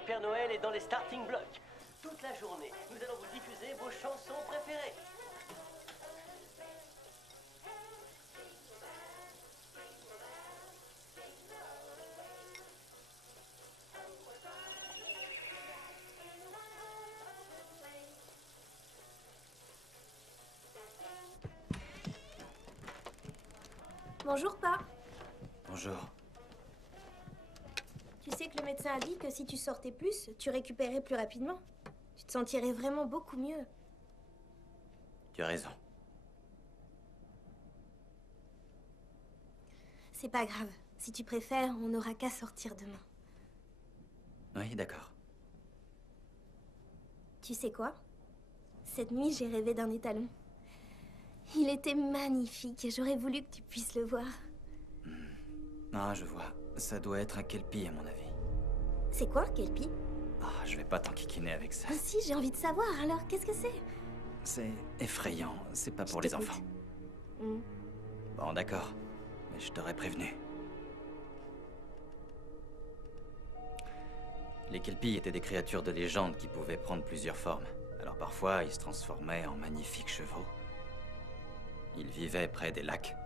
le Père Noël est dans les starting blocks. Toute la journée, nous allons vous diffuser vos chansons préférées. Bonjour, Pa. Bonjour. Tu sais que le médecin a dit que si tu sortais plus, tu récupérais plus rapidement. Tu te sentirais vraiment beaucoup mieux. Tu as raison. C'est pas grave. Si tu préfères, on n'aura qu'à sortir demain. Oui, d'accord. Tu sais quoi? Cette nuit, j'ai rêvé d'un étalon. Il était magnifique et j'aurais voulu que tu puisses le voir. Ah, je vois. Ça doit être un kelpie, à mon avis. C'est quoi, Kelpie? Ah, je vais pas t'enquiquiner avec ça. Ah si, j'ai envie de savoir, alors qu'est-ce que c'est? C'est effrayant. C'est pas Je pour les t'écoute. enfants. Hmm. Bon, d'accord. Mais je t'aurais prévenu. Les kelpies étaient des créatures de légende qui pouvaient prendre plusieurs formes. Alors parfois, ils se transformaient en magnifiques chevaux. Ils vivaient près des lacs.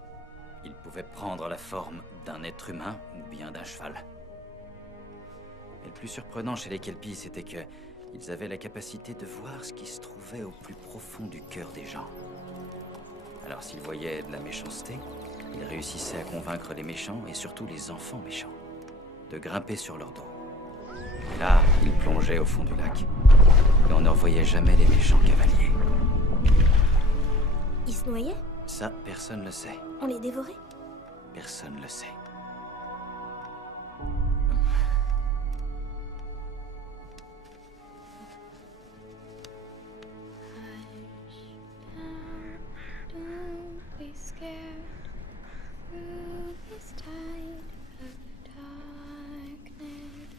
Ils pouvaient prendre la forme d'un être humain ou bien d'un cheval. Et le plus surprenant chez les kelpies, c'était que ils avaient la capacité de voir ce qui se trouvait au plus profond du cœur des gens. Alors s'ils voyaient de la méchanceté, ils réussissaient à convaincre les méchants, et surtout les enfants méchants, de grimper sur leur dos. Et là, ils plongeaient au fond du lac, et on ne revoyait jamais les méchants cavaliers. Ils se noyaient? Ça, personne le sait. On les dévorait? Personne le sait. Don't be scared through this tide of darkness.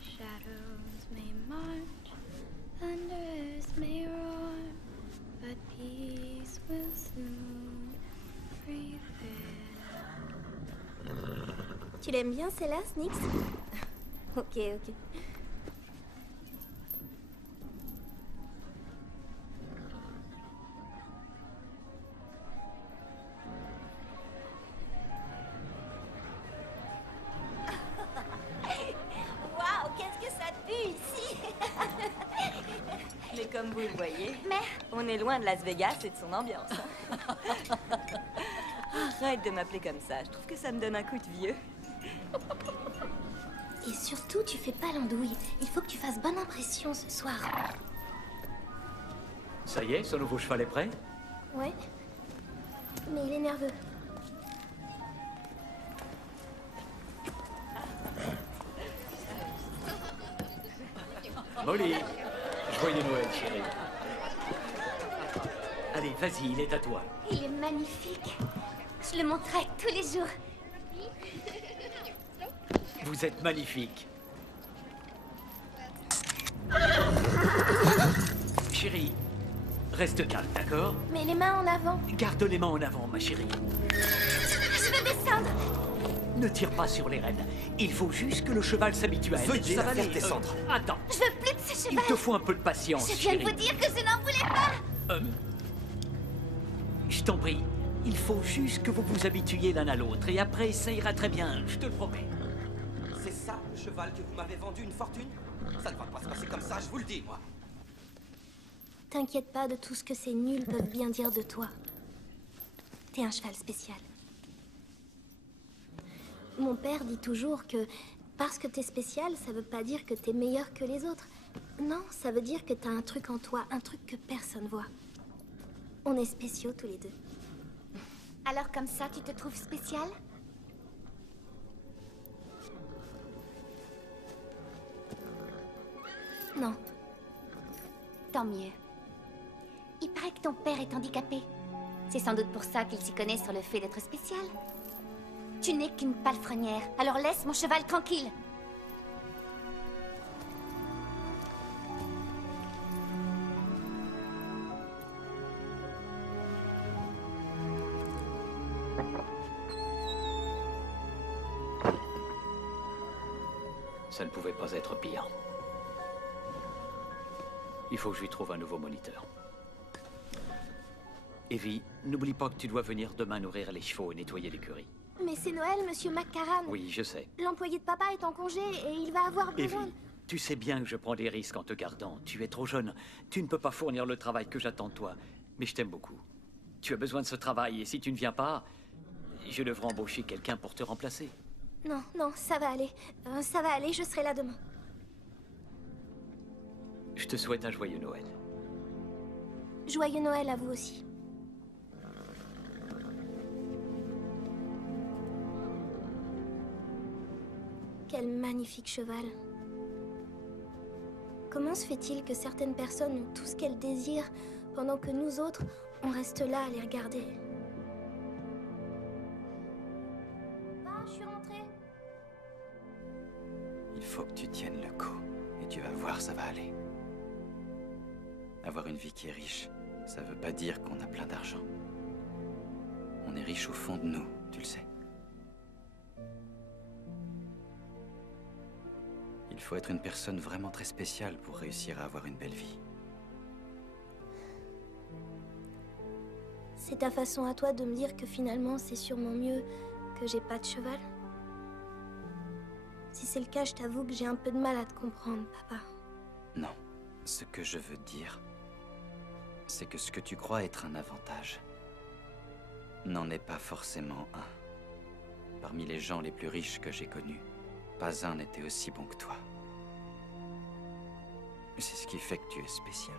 Shadows may march, thunders may roar, but peace will soon prevail. Tu l'aimes bien, celle-là, Snix? Ok, ok. Waouh, qu'est-ce que ça pue ici! Mais comme vous le voyez, Mais on est loin de Las Vegas et de son ambiance. Arrête de m'appeler comme ça, je trouve que ça me donne un coup de vieux. Et surtout, tu fais pas l'andouille. Il faut que tu fasses bonne impression ce soir. Ça y est, son nouveau cheval est prêt? Ouais. Mais il est nerveux. Molly, joyeux Noël, chérie. Allez, vas-y, il est à toi. il est magnifique. Je le montrerai tous les jours. Vous êtes magnifique. Chérie, reste calme, d'accord? Mais les mains en avant. Garde les mains en avant, ma chérie. Je veux descendre. Ne tire pas sur les rênes. Il faut juste que le cheval s'habitue à elle. Veuillez Ça la va faire aller. descendre. Attends, Je veux plus de ce il cheval. te faut un peu de patience, Je viens de chérie. vous dire que je n'en voulais pas. Je t'en prie. Il faut juste que vous vous habituiez l'un à l'autre. Et après, ça ira très bien, je te le promets. C'est ça le cheval que vous m'avez vendu une fortune? Ça ne va pas se passer comme ça, je vous le dis, moi. T'inquiète pas de tout ce que ces nuls peuvent bien dire de toi. T'es un cheval spécial. Mon père dit toujours que parce que t'es spécial, ça veut pas dire que t'es meilleur que les autres. Non, ça veut dire que t'as un truc en toi, un truc que personne voit. On est spéciaux tous les deux. Alors comme ça, tu te trouves spécial? Non, Tant mieux. Il paraît que ton père est handicapé. C'est sans doute pour ça qu'il s'y connaît sur le fait d'être spécial. Tu n'es qu'une palefrenière, alors laisse mon cheval tranquille. Ça ne pouvait pas être pire. Il faut que je lui trouve un nouveau moniteur. Evie, n'oublie pas que tu dois venir demain nourrir les chevaux et nettoyer l'écurie. Mais c'est Noël, monsieur McCarran. Oui, je sais. L'employé de papa est en congé et il va avoir besoin... Evie, tu sais bien que je prends des risques en te gardant. Tu es trop jeune. Tu ne peux pas fournir le travail que j'attends de toi. Mais je t'aime beaucoup. Tu as besoin de ce travail et si tu ne viens pas, je devrais embaucher quelqu'un pour te remplacer. Non, non, ça va aller. Ça va aller, je serai là demain. Je te souhaite un joyeux Noël. Joyeux Noël à vous aussi. Quel magnifique cheval. Comment se fait-il que certaines personnes ont tout ce qu'elles désirent, pendant que nous autres, on reste là à les regarder? Je suis rentrée. Il faut que tu tiennes le coup. Et tu vas voir, ça va aller. Avoir une vie qui est riche, ça veut pas dire qu'on a plein d'argent. On est riche au fond de nous, tu le sais. Il faut être une personne vraiment très spéciale pour réussir à avoir une belle vie. C'est ta façon à toi de me dire que finalement c'est sûrement mieux que j'ai pas de cheval? Si c'est le cas, je t'avoue que j'ai un peu de mal à te comprendre, papa. Non. Ce que je veux dire, c'est que ce que tu crois être un avantage n'en est pas forcément un. Parmi les gens les plus riches que j'ai connus, pas un n'était aussi bon que toi. C'est ce qui fait que tu es spécial.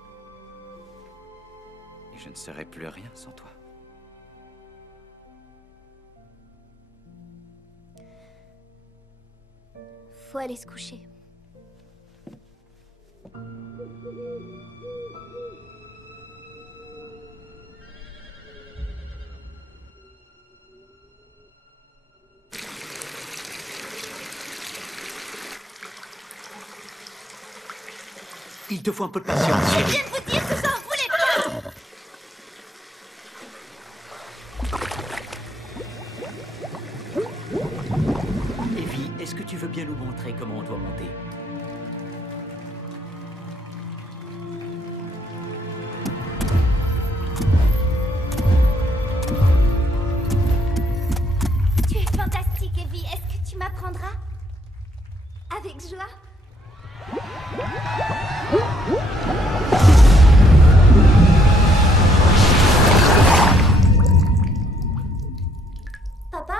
Et je ne serais plus rien sans toi. Faut aller se coucher. Il te faut un peu de patience, chérie. Je viens de vous dire que ça en voulait pas! Evie, est-ce que tu veux bien nous montrer comment on doit monter? Tu es fantastique, Evie. Est-ce que tu m'apprendras? Avec joie. Papa?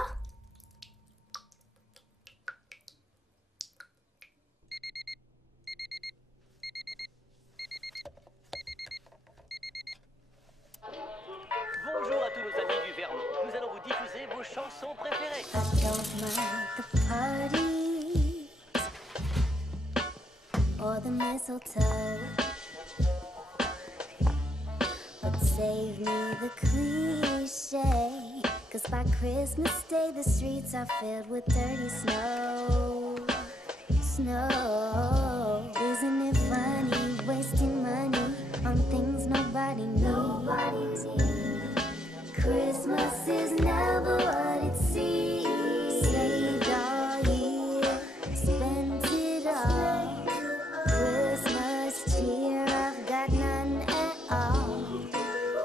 Bonjour à tous nos amis du Vermont. Nous allons vous diffuser vos chansons préférées. I don't mind the parties or the mistletoe, but save me the cliche, 'cause by Christmas Day the streets are filled with dirty snow. Snow, isn't it funny, wasting money on things nobody needs? Christmas is never what it seems. Saved all year, spent it all. Christmas cheer, I've got none at all.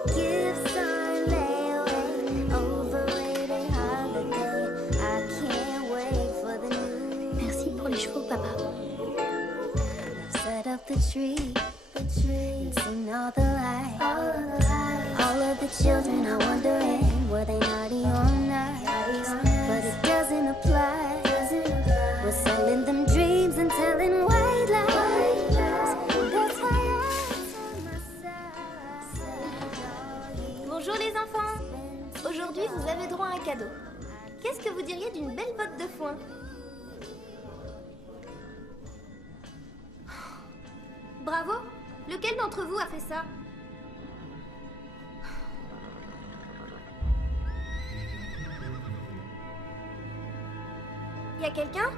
Gifts on layaway, overrated holiday. I can't wait for the new. Merci pour les chevaux, papa. Set up the tree, and seen all the lights. All of the children are wondering, were they naughty or nice? But it doesn't apply. We're selling them dreams and telling white lies. That's why I tell myself. Bonjour les enfants. Aujourd'hui, vous avez droit à un cadeau. Qu'est-ce que vous diriez d'une belle botte de foin? Bravo. Lequel d'entre vous a fait ça? Y a quelqu'un?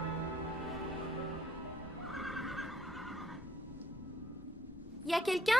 Y a quelqu'un?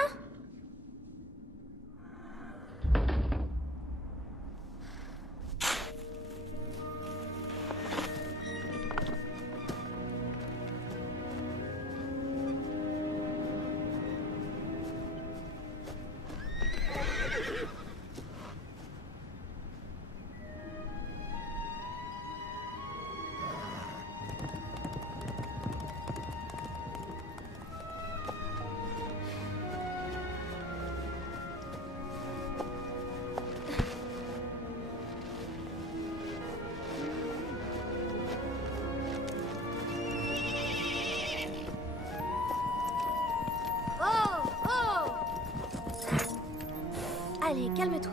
Allez, calme-toi.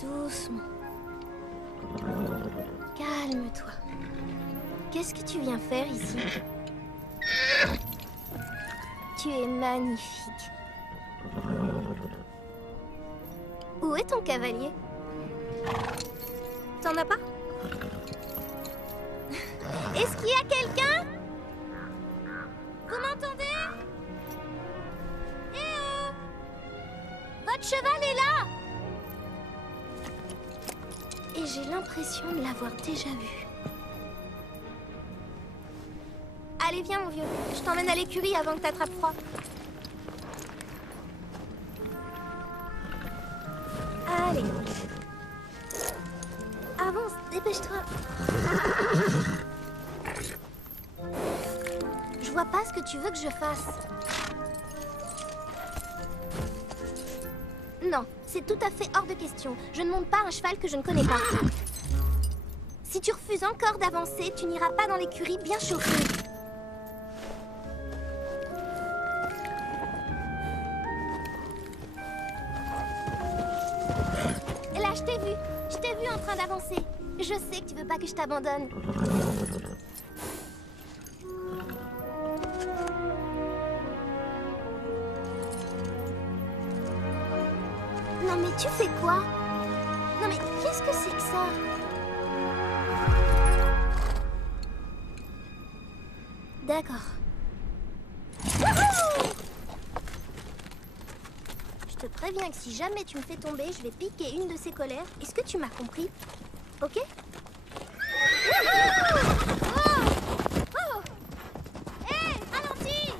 Doucement. Calme-toi. Qu'est-ce que tu viens faire ici? Tu es magnifique. Où est ton cavalier? T'en as pas? Est-ce qu'il y a quelqu'un? Vous m'entendez? Eh oh! Votre cheval est là! Et j'ai l'impression de l'avoir déjà vu. Allez, viens mon vieux, je t'emmène à l'écurie avant que t'attrapes froid. Allez. Avance, dépêche-toi. Je vois pas ce que tu veux que je fasse. Non, c'est tout à fait hors de question. Je ne monte pas un cheval que je ne connais pas. Si tu refuses encore d'avancer, tu n'iras pas dans l'écurie bien chauffée. Là, je t'ai vu. Je t'ai vu en train d'avancer. Je sais que tu veux pas que je t'abandonne. Non mais tu fais quoi? Non mais qu'est-ce que c'est que ça? D'accord. Je te préviens que si jamais tu me fais tomber, je vais piquer une de ces colères. Est-ce que tu m'as compris? Ok? Oh! Hé, ralentis!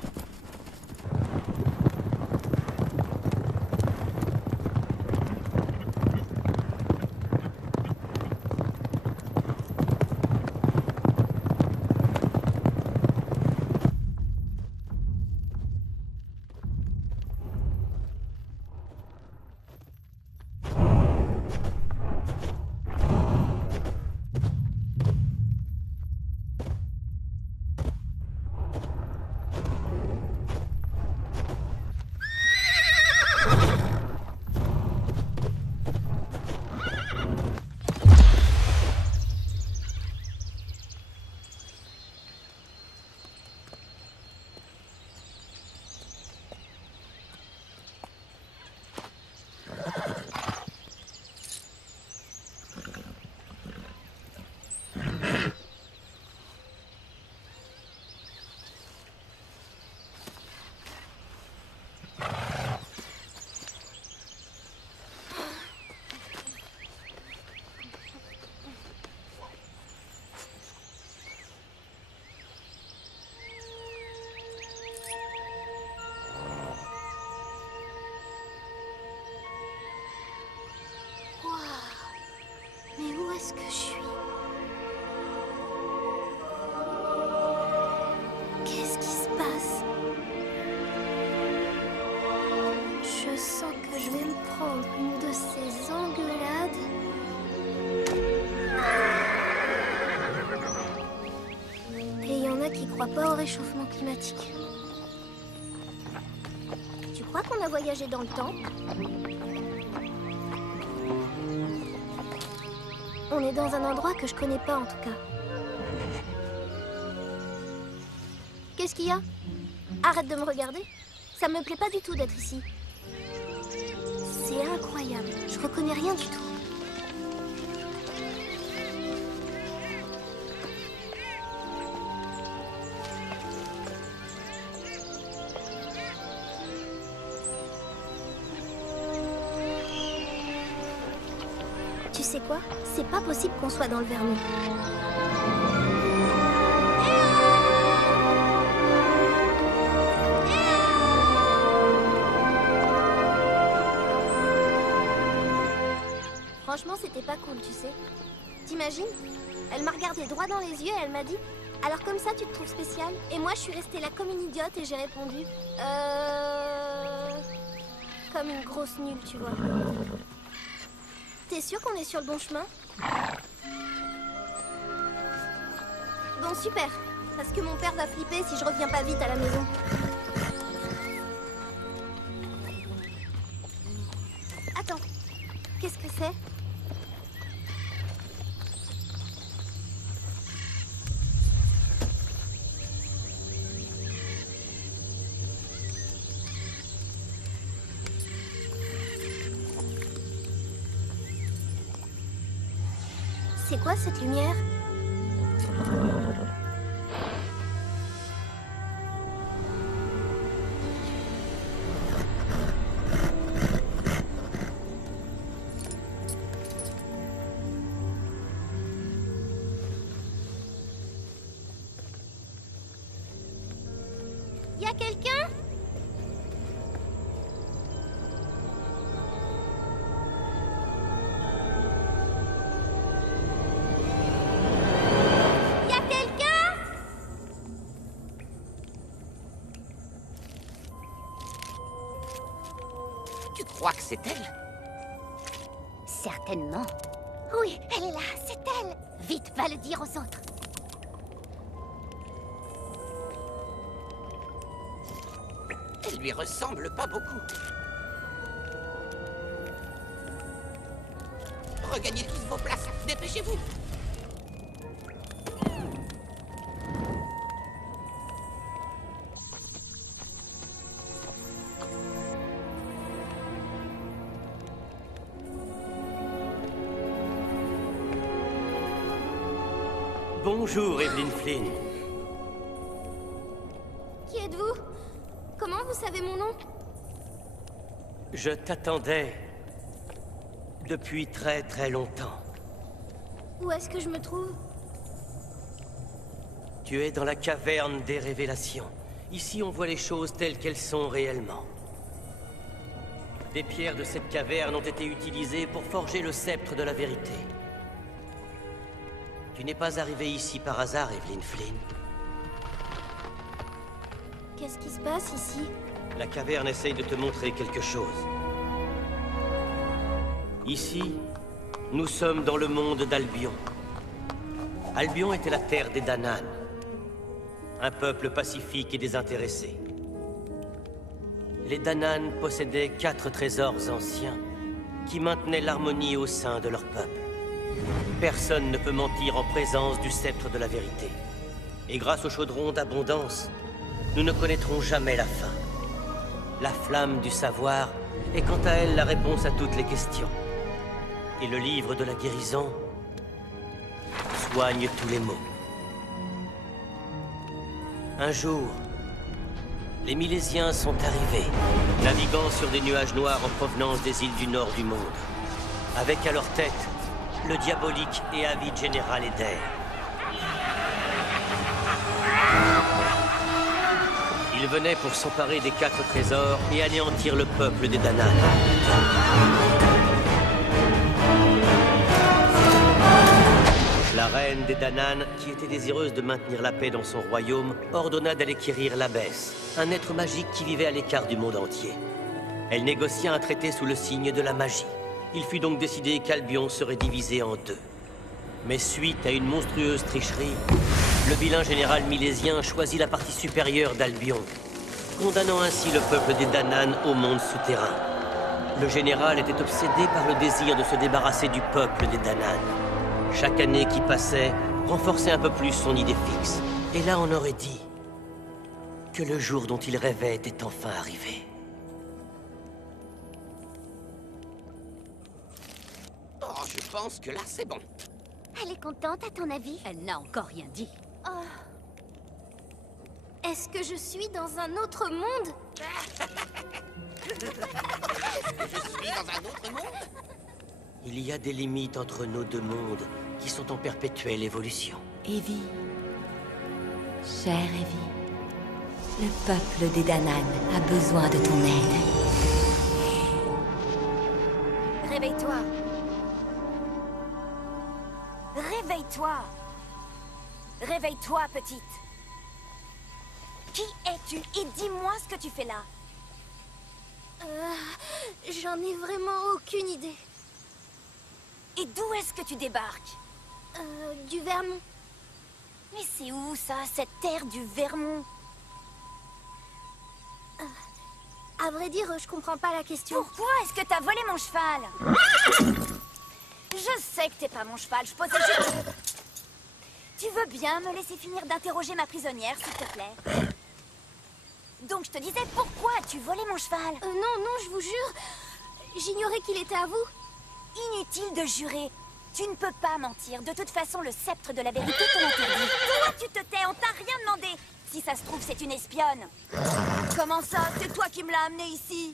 Mais où est-ce que je suis? Qu'est-ce qui se passe? Je sens que je vais me prendre une de ces engueulades. Et il y en a qui croient pas au réchauffement climatique. Tu crois qu'on a voyagé dans le temps? On est dans un endroit que je connais pas en tout cas. Qu'est-ce qu'il y a? Arrête de me regarder. Ça me plaît pas du tout d'être ici. C'est incroyable. Je reconnais rien du tout. Tu sais quoi? C'est pas possible qu'on soit dans le vernis. Franchement, c'était pas cool, tu sais. T'imagines? Elle m'a regardé droit dans les yeux et elle m'a dit « Alors comme ça, tu te trouves spécial ?» Et moi, je suis restée là comme une idiote et j'ai répondu « Comme une grosse nulle, tu vois. » T'es sûr qu'on est sur le bon chemin? Bon, super. Parce que mon père va flipper si je reviens pas vite à la maison. Attends. C'est quoi cette lumière? Y a quelqu'un? Y a quelqu'un? Tu crois que c'est elle? Certainement. Oui, elle est là, c'est elle. Vite, va le dire aux autres. Elle lui ressemble pas beaucoup. Regagnez tous vos places, dépêchez-vous. Bonjour, Evelyn Flynn. Qui êtes-vous? Comment vous savez mon nom? Je t'attendais depuis très très longtemps. Où est-ce que je me trouve? Tu es dans la caverne des révélations. Ici, on voit les choses telles qu'elles sont réellement. Des pierres de cette caverne ont été utilisées pour forger le sceptre de la vérité. Tu n'es pas arrivé ici par hasard, Evelyn Flynn. Qu'est-ce qui se passe ici? La caverne essaye de te montrer quelque chose. Ici, nous sommes dans le monde d'Albion. Albion était la terre des Danann. Un peuple pacifique et désintéressé. Les Danann possédaient 4 trésors anciens qui maintenaient l'harmonie au sein de leur peuple. Personne ne peut mentir en présence du sceptre de la vérité. Et grâce au chaudron d'abondance, nous ne connaîtrons jamais la fin. La flamme du savoir est quant à elle la réponse à toutes les questions. Et le livre de la guérison soigne tous les maux. Un jour, les Milésiens sont arrivés, naviguant sur des nuages noirs en provenance des îles du nord du monde. Avec à leur tête, le diabolique et avide général Eder. Ils venaient pour s'emparer des 4 trésors et anéantir le peuple des Danann. La reine des Danann, qui était désireuse de maintenir la paix dans son royaume, ordonna d'aller quérir l'Abbesse, un être magique qui vivait à l'écart du monde entier. Elle négocia un traité sous le signe de la magie. Il fut donc décidé qu'Albion serait divisé en 2. Mais suite à une monstrueuse tricherie, le vilain général milésien choisit la partie supérieure d'Albion, condamnant ainsi le peuple des Danann au monde souterrain. Le général était obsédé par le désir de se débarrasser du peuple des Danann. Chaque année qui passait renforçait un peu plus son idée fixe. Et là, on aurait dit que le jour dont il rêvait était enfin arrivé. Oh, je pense que là, c'est bon. Elle est contente, à ton avis? Elle n'a encore rien dit. Oh. Est-ce que je suis dans un autre monde? Je suis dans un autre monde. Il y a des limites entre nos 2 mondes qui sont en perpétuelle évolution. Evie. Chère Evie. Le peuple des Danann a besoin de ton aide. Réveille-toi. Réveille-toi. Réveille-toi, petite. Qui es-tu? Et dis-moi ce que tu fais là. J'en ai vraiment aucune idée. Et d'où est-ce que tu débarques? Du Vermont. Mais c'est où ça, cette terre du Vermont? À vrai dire, je comprends pas la question. Pourquoi est-ce que t'as volé mon cheval? Je sais que t'es pas mon cheval, je posais juste... Tu veux bien me laisser finir d'interroger ma prisonnière, s'il te plaît? Donc je te disais, pourquoi as-tu volé mon cheval? Non, je vous jure, j'ignorais qu'il était à vous. Inutile de jurer. Tu ne peux pas mentir. De toute façon, le sceptre de la vérité te l'interdit. Toi, tu te tais, on t'a rien demandé. Si ça se trouve, c'est une espionne. Comment ça? C'est toi qui me l'as amenée ici.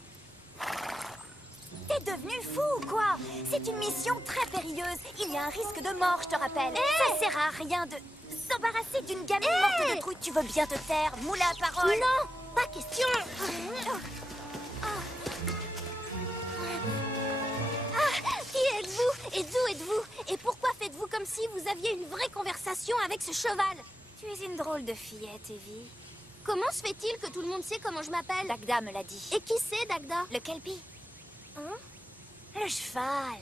T'es devenu fou ou quoi? C'est une mission très périlleuse. Il y a un risque de mort, je te rappelle. Ça sert à rien de s'embarrasser d'une gamine morte de trouille. Tu veux bien te taire, moule à parole. Non, pas question. Qui êtes-vous? Et d'où êtes-vous? Et pourquoi faites-vous comme si vous aviez une vraie conversation avec ce cheval? Tu es une drôle de fillette, Evie. Comment se fait-il que tout le monde sait comment je m'appelle? Dagda me l'a dit. Et qui c'est, Dagda? Le Kelpie. Hein? Le cheval.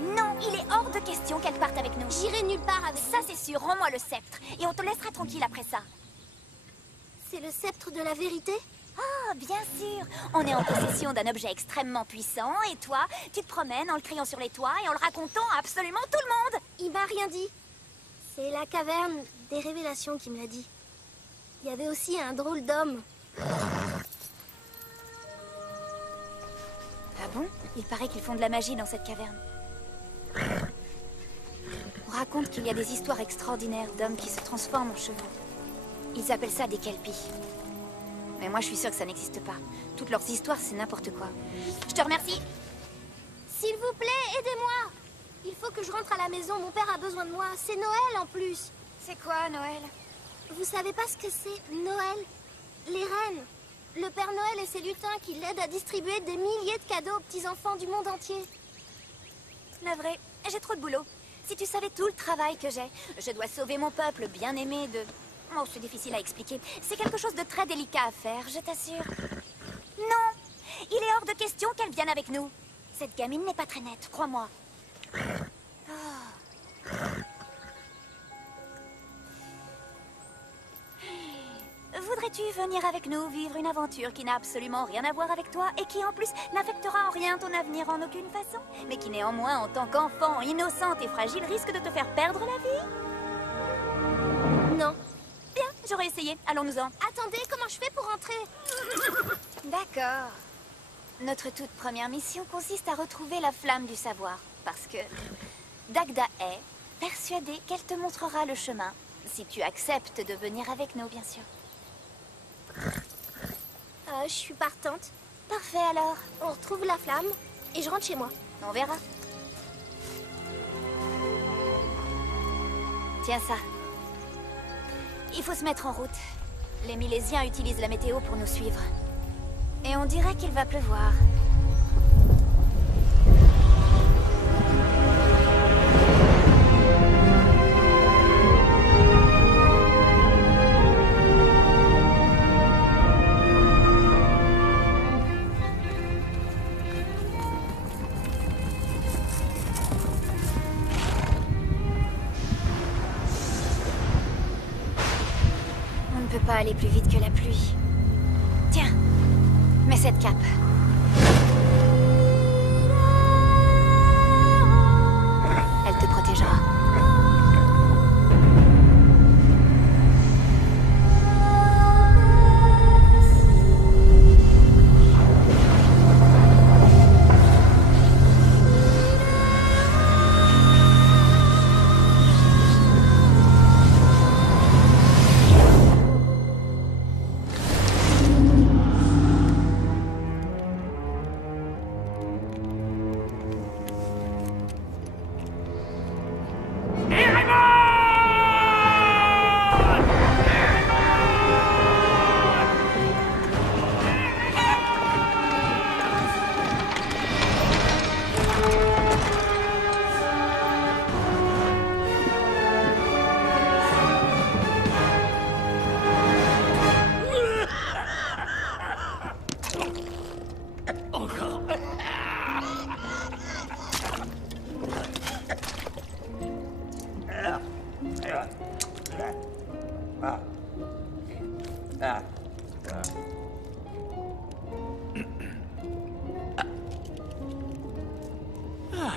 Non, il est hors de question qu'elle parte avec nous. J'irai nulle part avec ça, c'est sûr. Rends-moi le sceptre. Et on te laissera tranquille après ça. C'est le sceptre de la vérité? Ah, bien sûr. On est en possession d'un objet extrêmement puissant. Et toi, tu te promènes en le criant sur les toits et en le racontant à absolument tout le monde. Il m'a rien dit. C'est la caverne des révélations qui me l'a dit. Il y avait aussi un drôle d'homme. Ah bon? Il paraît qu'ils font de la magie dans cette caverne. On raconte qu'il y a des histoires extraordinaires d'hommes qui se transforment en chevaux. Ils appellent ça des kelpies. Mais moi, je suis sûre que ça n'existe pas. Toutes leurs histoires, c'est n'importe quoi. Je te remercie. S'il vous plaît, aidez-moi. Il faut que je rentre à la maison. Mon père a besoin de moi. C'est Noël en plus. C'est quoi, Noël? Vous savez pas ce que c'est, Noël? Les reines. Le Père Noël et ses lutins qui l'aident à distribuer des milliers de cadeaux aux petits-enfants du monde entier. La vraie, j'ai trop de boulot. Si tu savais tout le travail que j'ai, je dois sauver mon peuple bien-aimé de... Oh, c'est difficile à expliquer. C'est quelque chose de très délicat à faire, je t'assure. Non, il est hors de question qu'elle vienne avec nous. Cette gamine n'est pas très nette, crois-moi. Oh. Voudrais-tu venir avec nous vivre une aventure qui n'a absolument rien à voir avec toi et qui en plus n'affectera en rien ton avenir en aucune façon, mais qui néanmoins en tant qu'enfant innocente et fragile risque de te faire perdre la vie? Non. Bien, j'aurais essayé. Allons-nous-en. Attendez, comment je fais pour rentrer? D'accord. Notre toute première mission consiste à retrouver la flamme du savoir, parce que Dagda est persuadée qu'elle te montrera le chemin, si tu acceptes de venir avec nous, bien sûr. Je suis partante. Parfait alors. On retrouve la flamme et je rentre chez moi. On verra. Tiens ça. Il faut se mettre en route. Les Milésiens utilisent la météo pour nous suivre. Et on dirait qu'il va pleuvoir. On ne peut pas aller plus vite que la pluie. Tiens, mets cette cape. Elle te protégera.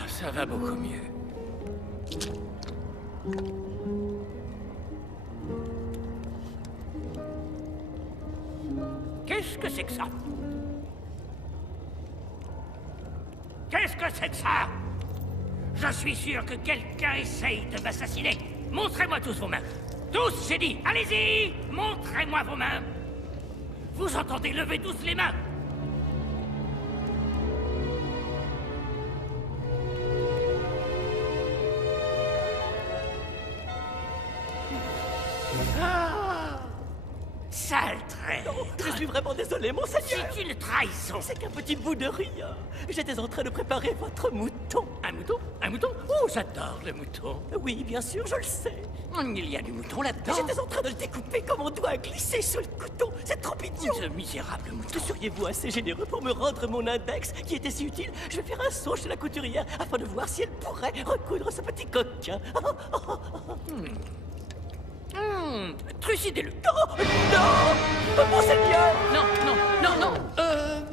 Ça va beaucoup mieux. Qu'est-ce que c'est que ça? c'est que ça? Je suis sûr que quelqu'un essaye de m'assassiner. Montrez-moi tous vos mains. Tous, j'ai dit. Allez-y! Montrez-moi vos mains. Vous entendez? Levez tous les mains. Sale traître! Je suis vraiment désolé, monseigneur. C'est une trahison. C'est qu'un petit bout de rien. J'étais en train de préparer votre mouton. Un mouton? Un mouton? Oh, j'adore le mouton. Oui, bien sûr, je le sais. Il y a du mouton là-dedans. J'étais en train de le découper comme on doit glisser sur le couteau. C'est trop idiot. Ce misérable mouton. Seriez-vous assez généreux pour me rendre mon index qui était si utile? Je vais faire un saut chez la couturière afin de voir si elle pourrait recoudre ce petit coquin. Trucidez-le. Oh, non! Monseigneur! Non, non, non, non.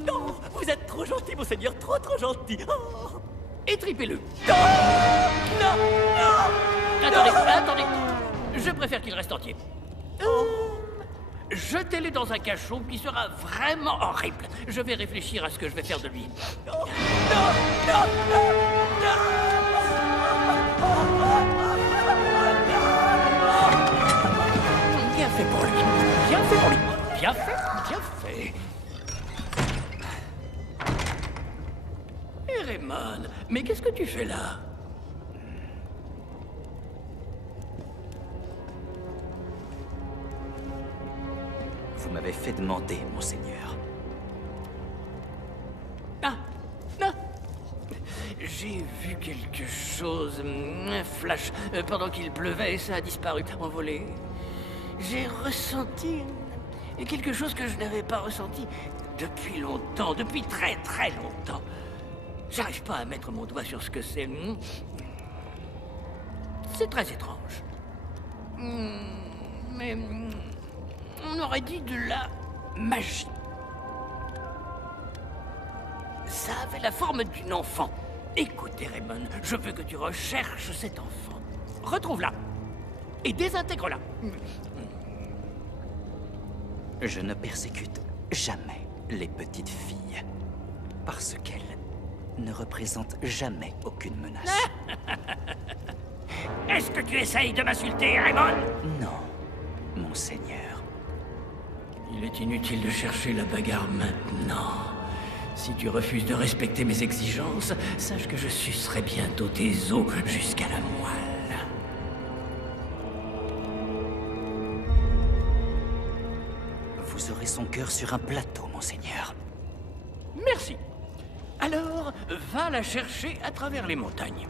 Non, vous êtes trop gentil, monseigneur, trop gentil. Oh. Étripez-le. Non! Non! Non! Attendez, Non! attendez. Je préfère qu'il reste entier. Jetez-le dans un cachot qui sera vraiment horrible. Je vais réfléchir à ce que je vais faire de lui. Non! Non! Non! Non! Bien fait pour lui. Bien fait pour lui. Bien fait, bien fait. Raymond, mais qu'est-ce que tu fais là? Vous m'avez fait demander, monseigneur. Ah, ah. J'ai vu quelque chose, un flash, pendant qu'il pleuvait et ça a disparu, envolé. J'ai ressenti quelque chose que je n'avais pas ressenti depuis longtemps, depuis très longtemps. J'arrive pas à mettre mon doigt sur ce que c'est. C'est très étrange. Mais on aurait dit de la magie. Ça avait la forme d'une enfant. Écoutez, Raymond, je veux que tu recherches cet enfant. Retrouve-la. Et désintègre-la. Je ne persécute jamais les petites filles. Parce qu'elles ne représentent jamais aucune menace. Est-ce que tu essayes de m'insulter, Raymond? Non, monseigneur. Il est inutile de chercher la bagarre maintenant. Si tu refuses de respecter mes exigences, sache que je sucerai bientôt tes os jusqu'à la moelle. Vous aurez son cœur sur un plateau, monseigneur. Merci. Alors, va la chercher à travers les montagnes.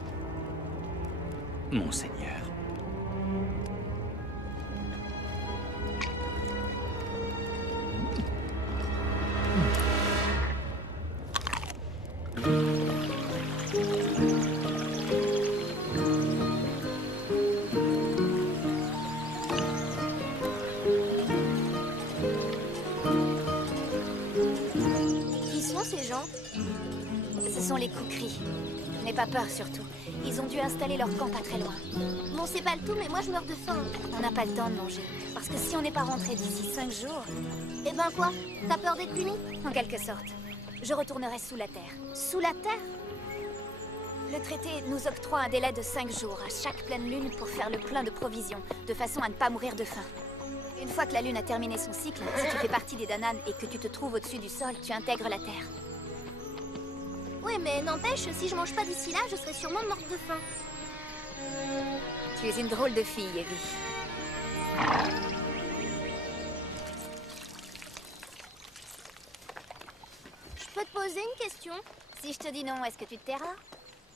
Monseigneur. Qui sont ces gens? Ce sont les Kukri. N'aie pas peur, surtout. Ils ont dû installer leur camp pas très loin. Bon, c'est pas le tout, mais moi je meurs de faim. On n'a pas le temps de manger. Parce que si on n'est pas rentré d'ici 5 jours... Eh ben quoi? T'as peur d'être puni? En quelque sorte. Je retournerai sous la terre. Sous la terre? Le traité nous octroie un délai de 5 jours à chaque pleine lune pour faire le plein de provisions, de façon à ne pas mourir de faim. Une fois que la lune a terminé son cycle, si tu fais partie des Danan et que tu te trouves au-dessus du sol, tu intègres la terre. Oui, mais n'empêche, si je mange pas d'ici là, je serai sûrement morte de faim. Tu es une drôle de fille, Evie. Je peux te poser une question? Si je te dis non, est-ce que tu te tairas?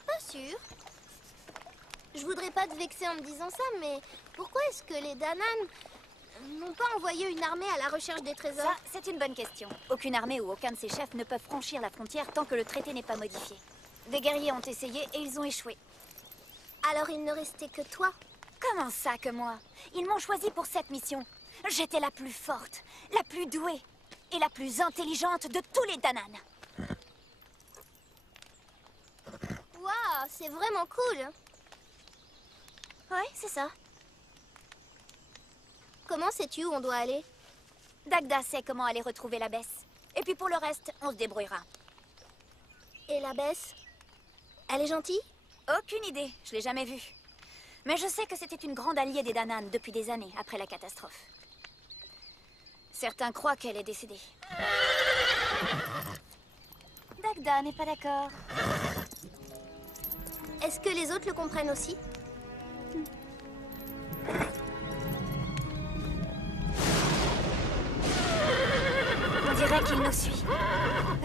Pas sûr. Je voudrais pas te vexer en me disant ça, mais pourquoi est-ce que les Danan n'ont pas envoyé une armée à la recherche des trésors? Ça, c'est une bonne question. Aucune armée ou aucun de ses chefs ne peuvent franchir la frontière tant que le traité n'est pas modifié. Des guerriers ont essayé et ils ont échoué. Alors il ne restait que toi? Comment ça que moi? Ils m'ont choisi pour cette mission. J'étais la plus forte, la plus douée et la plus intelligente de tous les Danan. Waouh, c'est vraiment cool. Ouais, c'est ça. Comment sais-tu où on doit aller? Dagda sait comment aller retrouver la baisse. Et puis pour le reste, on se débrouillera. Et la baisse? Elle est gentille? Aucune idée, je l'ai jamais vue. Mais je sais que c'était une grande alliée des Danann depuis des années, après la catastrophe. Certains croient qu'elle est décédée. Dagda n'est pas d'accord. Est-ce que les autres le comprennent aussi? On dirait qu'il nous suit.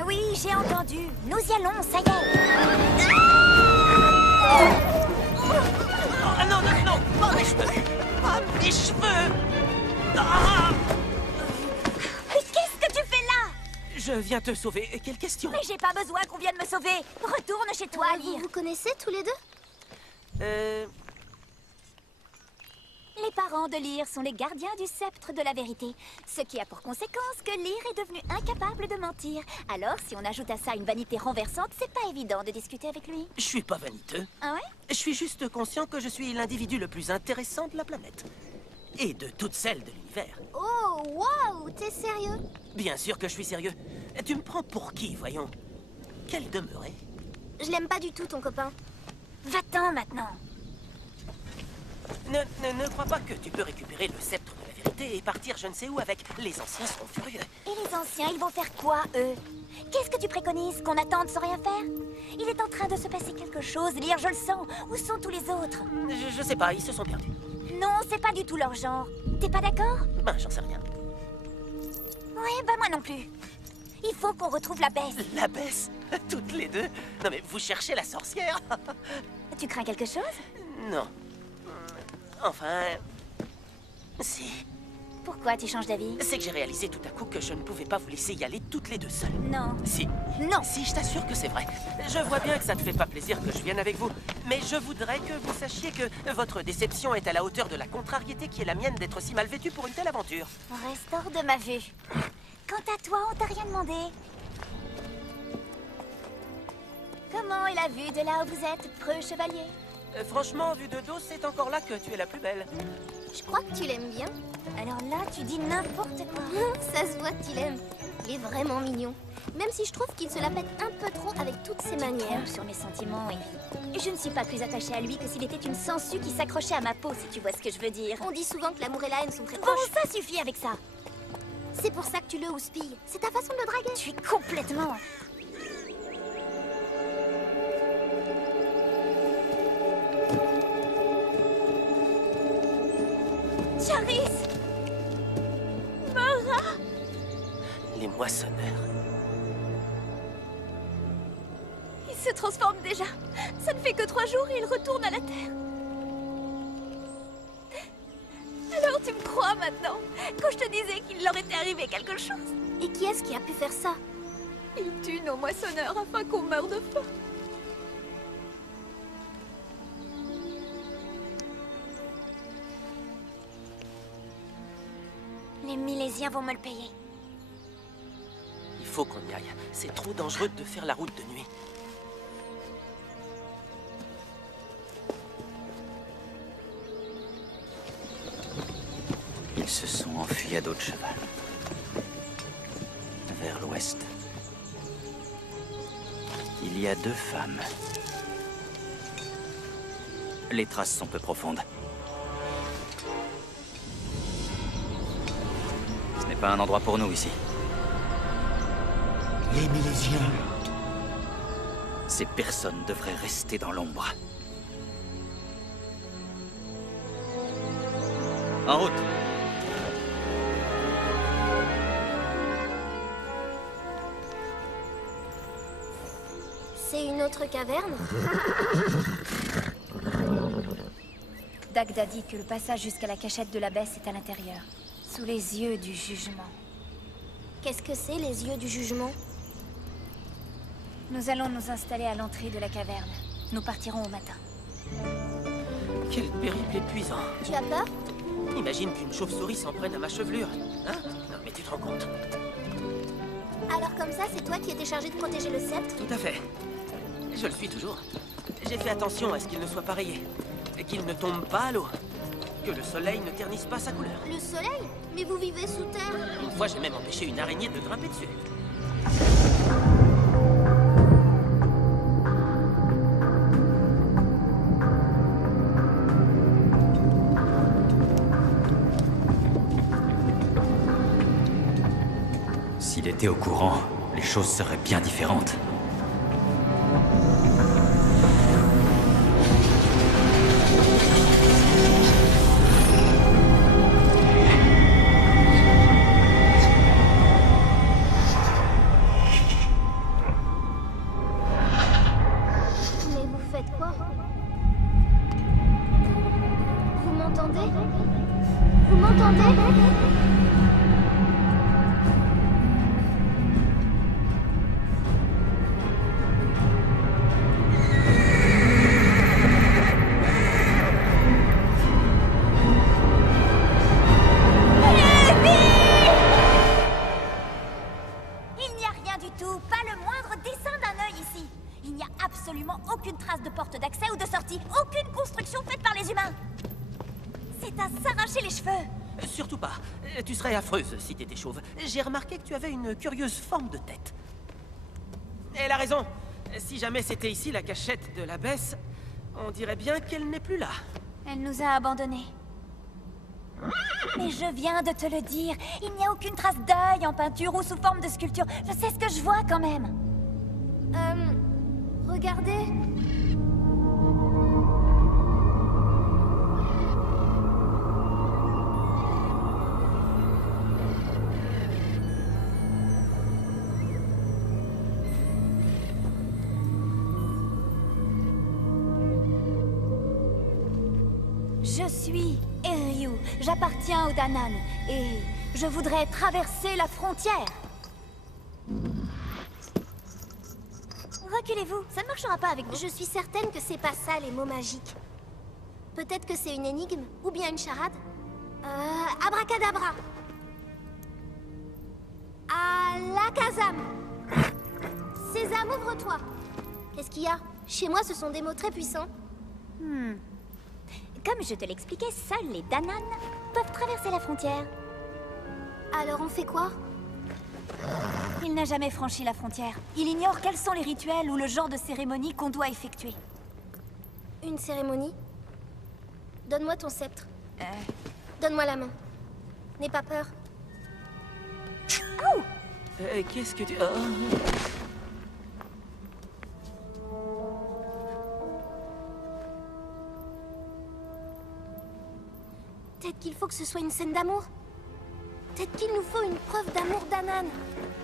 Oui, j'ai entendu. Nous y allons, ça y est. Ah non, non, non! Pas mes cheveux! Pas mes cheveux! Ah! Qu'est-ce que tu fais là? Je viens te sauver. Quelle question? Mais j'ai pas besoin qu'on vienne me sauver. Retourne chez toi, Vous lire. vous connaissez tous les deux? Les parents de Lyre sont les gardiens du sceptre de la vérité. Ce qui a pour conséquence que Lyre est devenu incapable de mentir. Alors, si on ajoute à ça une vanité renversante, c'est pas évident de discuter avec lui. Je suis pas vaniteux. Ah ouais? Je suis juste conscient que je suis l'individu le plus intéressant de la planète. Et de toutes celles de l'univers. Oh, waouh! T'es sérieux? Bien sûr que je suis sérieux. Tu me prends pour qui, voyons? Quelle demeurée? Je l'aime pas du tout, ton copain. Va-t'en maintenant. Ne crois pas que tu peux récupérer le sceptre de la vérité et partir je ne sais où avec. Les anciens seront furieux. Et les anciens, ils vont faire quoi, eux? Qu'est-ce que tu préconises? Qu'on attende sans rien faire? Il est en train de se passer quelque chose, Lyre, je le sens. Où sont tous les autres? Je sais pas, ils se sont perdus. Non, c'est pas du tout leur genre. T'es pas d'accord? Ben, j'en sais rien. Ouais, bah moi non plus. Il faut qu'on retrouve la baisse. L'abbesse? Toutes les deux? Non mais vous cherchez la sorcière? Tu crains quelque chose? Non. Enfin... Si. Pourquoi tu changes d'avis? C'est que j'ai réalisé tout à coup que je ne pouvais pas vous laisser y aller toutes les deux seules. Non. Si. Non. Si, je t'assure que c'est vrai. Je vois bien que ça ne fait pas plaisir que je vienne avec vous, mais je voudrais que vous sachiez que votre déception est à la hauteur de la contrariété qui est la mienne d'être si mal vêtue pour une telle aventure. Reste hors de ma vue. Quant à toi, on t'a rien demandé. Comment est la vue de là où vous êtes, preux chevalier? Franchement, vu de dos, c'est encore là que tu es la plus belle. Je crois que tu l'aimes bien. Alors là, tu dis n'importe quoi. Ça se voit que tu l'aimes. Il est vraiment mignon. Même si je trouve qu'il se la pète un peu trop avec toutes ses manières. Sur mes sentiments, Evie. Et je ne suis pas plus attachée à lui que s'il était une sangsue qui s'accrochait à ma peau, si tu vois ce que je veux dire. On dit souvent que l'amour et la haine sont très Bon, proches. ça suffit avec ça. C'est pour ça que tu le houspilles. C'est ta façon de le draguer. Tu es complètement... Charis! Mora! Les moissonneurs. Il se transforme déjà. Ça ne fait que 3 jours et il retourne à la Terre. Alors tu me crois maintenant? Quand je te disais qu'il leur était arrivé quelque chose? Et qui est-ce qui a pu faire ça? Il tue nos moissonneurs afin qu'on meure de faim. Les Milésiens vont me le payer. Il faut qu'on y aille. C'est trop dangereux de faire la route de nuit. Ils se sont enfuis à dos de cheval. Vers l'ouest. Il y a 2 femmes. Les traces sont peu profondes. Ce n'est pas un endroit pour nous ici. Les Milésiens. Ces personnes devraient rester dans l'ombre. En route! C'est une autre caverne? Dagda dit que le passage jusqu'à la cachette de l'abbesse est à l'intérieur, sous les yeux du jugement. Qu'est-ce que c'est, les yeux du jugement? Nous allons nous installer à l'entrée de la caverne. Nous partirons au matin. Quel périple épuisant. Tu as peur? Imagine qu'une chauve-souris s'en prenne à ma chevelure. Hein? Non, mais tu te rends compte? Alors comme ça, c'est toi qui étais chargé de protéger le sceptre? Tout à fait. Je le suis toujours. J'ai fait attention à ce qu'il ne soit pas rayé. Et qu'il ne tombe pas à l'eau. Que le soleil ne ternisse pas sa couleur. Le soleil? Mais vous vivez sous terre? Une fois, j'ai même empêché une araignée de grimper dessus. S'il était au courant, les choses seraient bien différentes. Mais vous faites quoi? Vous m'entendez? Vous m'entendez? Il n'y a rien du tout, pas le moindre dessin d'un œil ici. Il n'y a absolument aucune trace de porte d'accès ou de sortie, aucune construction faite par les humains. C'est à s'arracher les cheveux. Surtout pas. Tu serais affreuse si t'étais chauve. J'ai remarqué que tu avais une curieuse forme de tête. Elle a raison. Si jamais c'était ici la cachette de l'abbesse, on dirait bien qu'elle n'est plus là. Elle nous a abandonnés. Mais je viens de te le dire, il n'y a aucune trace d'œil en peinture ou sous forme de sculpture. Je sais ce que je vois quand même. Regardez. Je suis Eryu, j'appartiens au Danan, et je voudrais traverser la frontière. Reculez-vous, ça ne marchera pas avec vous. Je suis certaine que c'est pas ça les mots magiques. Peut-être que c'est une énigme ou bien une charade. Abracadabra. Alakazam. Sésame, ouvre-toi. Qu'est-ce qu'il y a? Chez moi, ce sont des mots très puissants. Comme je te l'expliquais, seuls les Danan peuvent traverser la frontière. Alors on fait quoi? Il n'a jamais franchi la frontière. Il ignore quels sont les rituels ou le genre de cérémonie qu'on doit effectuer. Une cérémonie? Donne-moi ton sceptre. Donne-moi la main. N'aie pas peur. Oh! Qu'est-ce que tu... Peut-être qu'il faut que ce soit une scène d'amour. Peut-être qu'il nous faut une preuve d'amour d'Anan.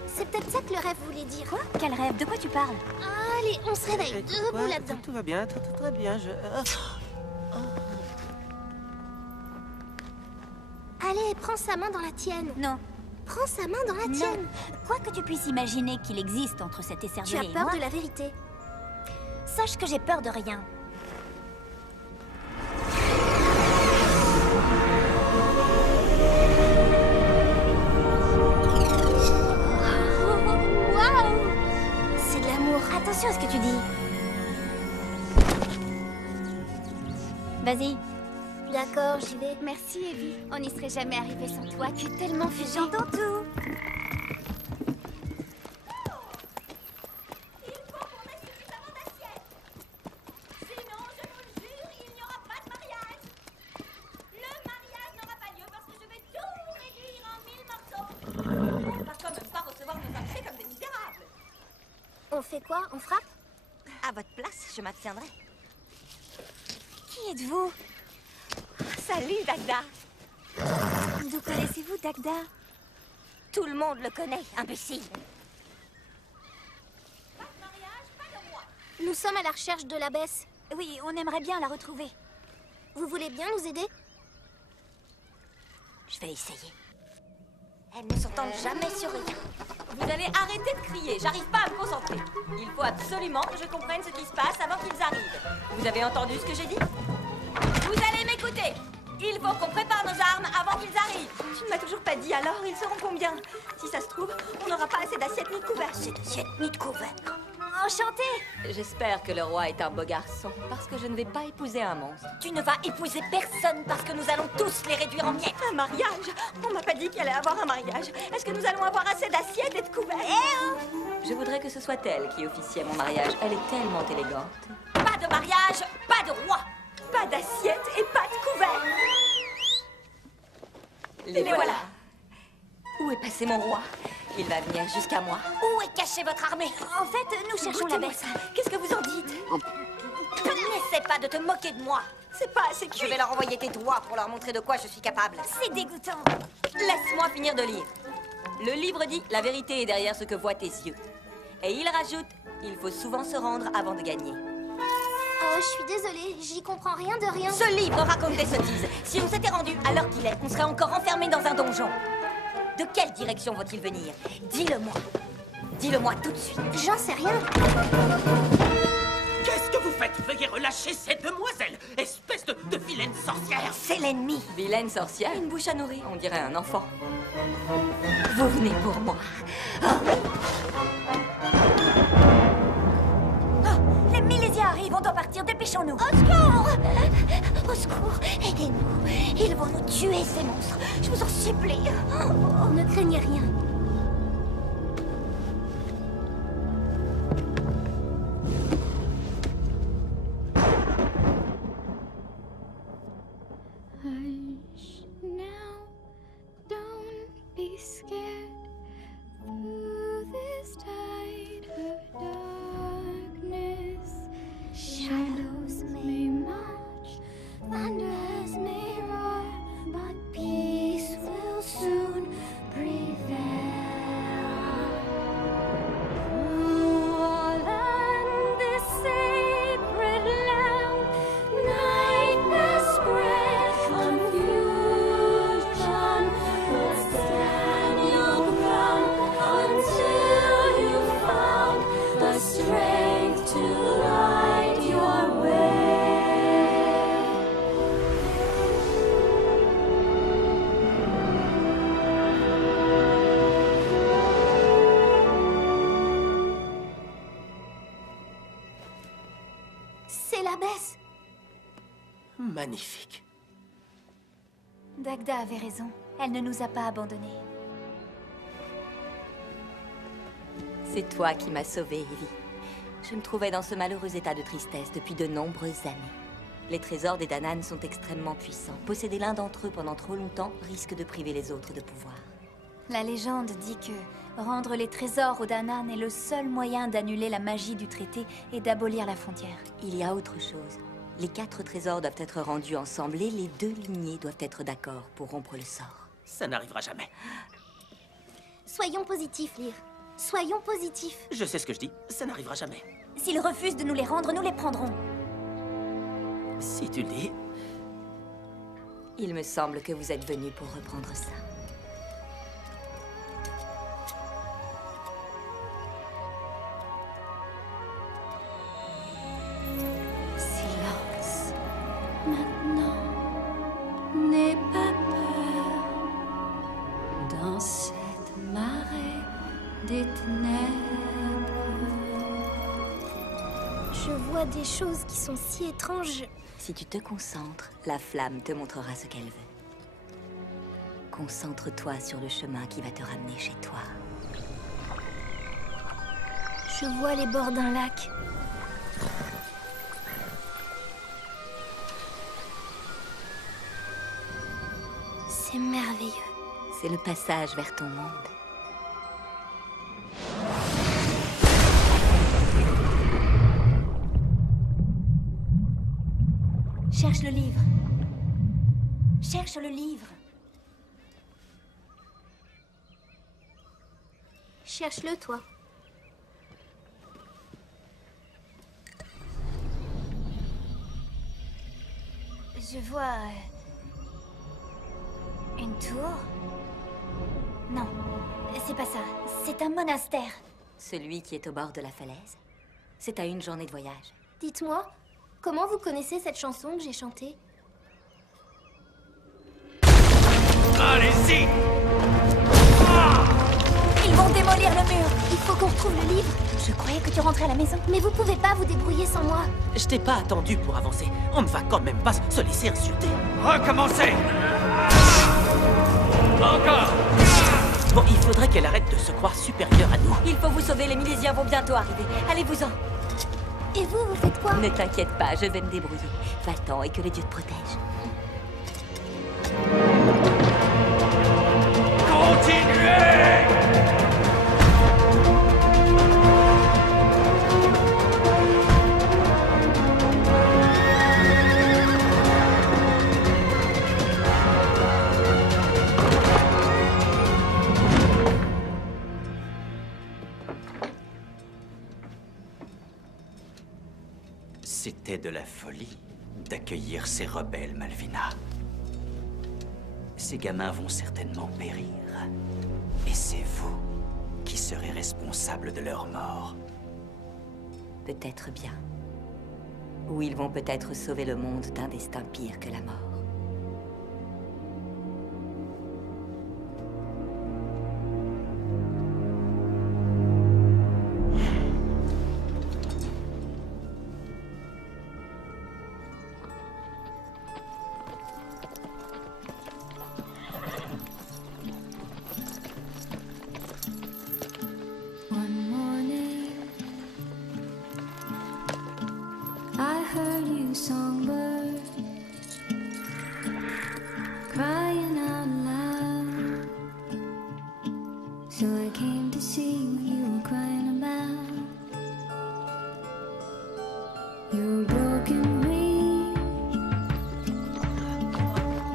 C'est peut-être ça que le rêve voulait dire. Quoi? Quel rêve? De quoi tu parles? Allez, on se réveille. Debout là-dedans. Tout va bien, très bien, Allez, prends sa main dans la tienne. Non. Prends sa main dans la tienne. Quoi que tu puisses imaginer qu'il existe entre cet Tu écervelé as et peur moi, de la vérité. sache que j'ai peur de rien. Waouh! C'est de l'amour. Attention à ce que tu dis. Vas-y. D'accord, j'y vais. Merci, Evie. On n'y serait jamais arrivé sans toi. Tu es tellement fusée. J'entends tout. On fait quoi? On frappe? À votre place, je m'abstiendrai. Qui êtes-vous? Salut, Dagda. D'où connaissez-vous Dagda? Tout le monde le connaît, imbécile. Nous sommes à la recherche de l'abbesse. Oui, on aimerait bien la retrouver. Vous voulez bien nous aider? Je vais essayer. Elle ne s'entend jamais sur rien. Vous allez arrêter de crier, j'arrive pas à me concentrer. Il faut absolument que je comprenne ce qui se passe avant qu'ils arrivent. Vous avez entendu ce que j'ai dit? Vous allez m'écouter. Il faut qu'on prépare nos armes avant qu'ils arrivent. Tu ne m'as toujours pas dit, alors ils seront combien? Si ça se trouve, on n'aura pas assez d'assiettes ni de couverts. Assez d'assiettes ni de couverts. Enchantée! J'espère que le roi est un beau garçon, parce que je ne vais pas épouser un monstre. Tu ne vas épouser personne parce que nous allons tous les réduire en miettes. Un mariage? On m'a pas dit qu'il allait avoir un mariage. Est-ce que nous allons avoir assez d'assiettes et de couverts? Je voudrais que ce soit elle qui officie à mon mariage. Elle est tellement élégante. Pas de mariage, pas de roi. Pas d'assiettes et pas de couverts. Les voilà. Où est passé mon roi? Il va venir jusqu'à moi. Où est cachée votre armée? En fait, nous cherchons la bête. Qu'est-ce que vous en dites? N'essaie pas de te moquer de moi. C'est pas assez cuit. Je vais leur envoyer tes doigts pour leur montrer de quoi je suis capable. C'est dégoûtant. Laisse-moi finir de lire. Le livre dit « La vérité est derrière ce que voient tes yeux ». Et il rajoute « Il faut souvent se rendre avant de gagner ». Je suis désolée, j'y comprends rien de rien. Ce livre raconte des sottises. Si on s'était rendu à l'heure qu'il est, on serait encore enfermé dans un donjon. De quelle direction va-t-il venir? Dis-le-moi. Dis-le-moi tout de suite. J'en sais rien. Qu'est-ce que vous faites? Veuillez relâcher cette demoiselle, espèce de vilaine sorcière. C'est l'ennemi. Vilaine sorcière, une bouche à nourrir. On dirait un enfant. Vous venez pour moi. Les Milésiens arrivent, on doit partir, dépêchons-nous. Au secours! Au secours, aidez-nous. Ils vont nous tuer, ces monstres. Je vous en supplie. Ne craignez rien. Hush now, don't be scared. Through this tide of darkness, shadows may march, thunders may roar, but peace will soon prevail. All in this sacred land, nightmare spread, confusion, but stand your ground until you found the strength to light your way. C'est l'abbesse. Magnifique. Dagda avait raison. Elle ne nous a pas abandonnés. C'est toi qui m'as sauvée, Evie. Je me trouvais dans ce malheureux état de tristesse depuis de nombreuses années. Les trésors des Danann sont extrêmement puissants. Posséder l'un d'entre eux pendant trop longtemps risque de priver les autres de pouvoir. La légende dit que rendre les trésors aux Danann est le seul moyen d'annuler la magie du traité et d'abolir la frontière. Il y a autre chose. Les 4 trésors doivent être rendus ensemble et les 2 lignées doivent être d'accord pour rompre le sort. Ça n'arrivera jamais. Soyons positifs, Lyre. Soyons positifs. Je sais ce que je dis, ça n'arrivera jamais. S'ils refusent de nous les rendre, nous les prendrons. Si tu le dis. Il me semble que vous êtes venu pour reprendre ça. Silence. Maintenant, n'aie pas peur. Dans cette marée des ténèbres. Je vois des choses qui sont si étranges. Si tu te concentres, la flamme te montrera ce qu'elle veut. Concentre-toi sur le chemin qui va te ramener chez toi. Je vois les bords d'un lac. C'est merveilleux. C'est le passage vers ton monde. Cherche le livre. Cherche le livre. Cherche-le, toi. Je vois... une tour? Non, c'est pas ça. C'est un monastère. Celui qui est au bord de la falaise. C'est à une journée de voyage. Dites-moi, comment vous connaissez cette chanson que j'ai chantée? Allez-y! Ils vont démolir le mur. Il faut qu'on retrouve le livre. Je croyais que tu rentrais à la maison. Mais vous pouvez pas vous débrouiller sans moi. Je t'ai pas attendu pour avancer. On ne va quand même pas se laisser insulter. Recommencez! Encore! Bon, il faudrait qu'elle arrête de se croire supérieure à nous. Il faut vous sauver, les Milésiens vont bientôt arriver. Allez-vous-en. Et vous, vous faites quoi? Ne t'inquiète pas, je vais me débrouiller. Va-t'en et que les dieux te protègent. Continuez! C'était de la folie d'accueillir ces rebelles, Malvina. Ces gamins vont certainement périr. Et c'est vous qui serez responsable de leur mort. Peut-être bien. Ou ils vont peut-être sauver le monde d'un destin pire que la mort. One morning, I heard you songbird crying out loud. So I came to see what you were crying about. Your broken wing,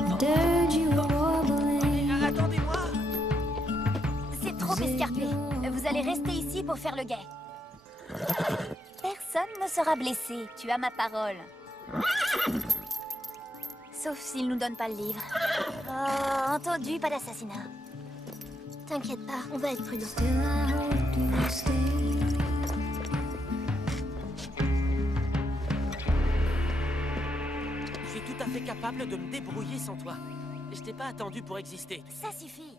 the dirge you were warbling. Attendez-moi! C'est trop escarpé. Vous allez rester ici pour faire le guet. Personne ne sera blessé, tu as ma parole. Sauf s'il nous donne pas le livre. Oh, entendu, pas d'assassinat. T'inquiète pas, on va être prudent. Still I hope to stay. Je suis tout à fait capable de me débrouiller sans toi. Je t'ai pas attendu pour exister. Ça suffit.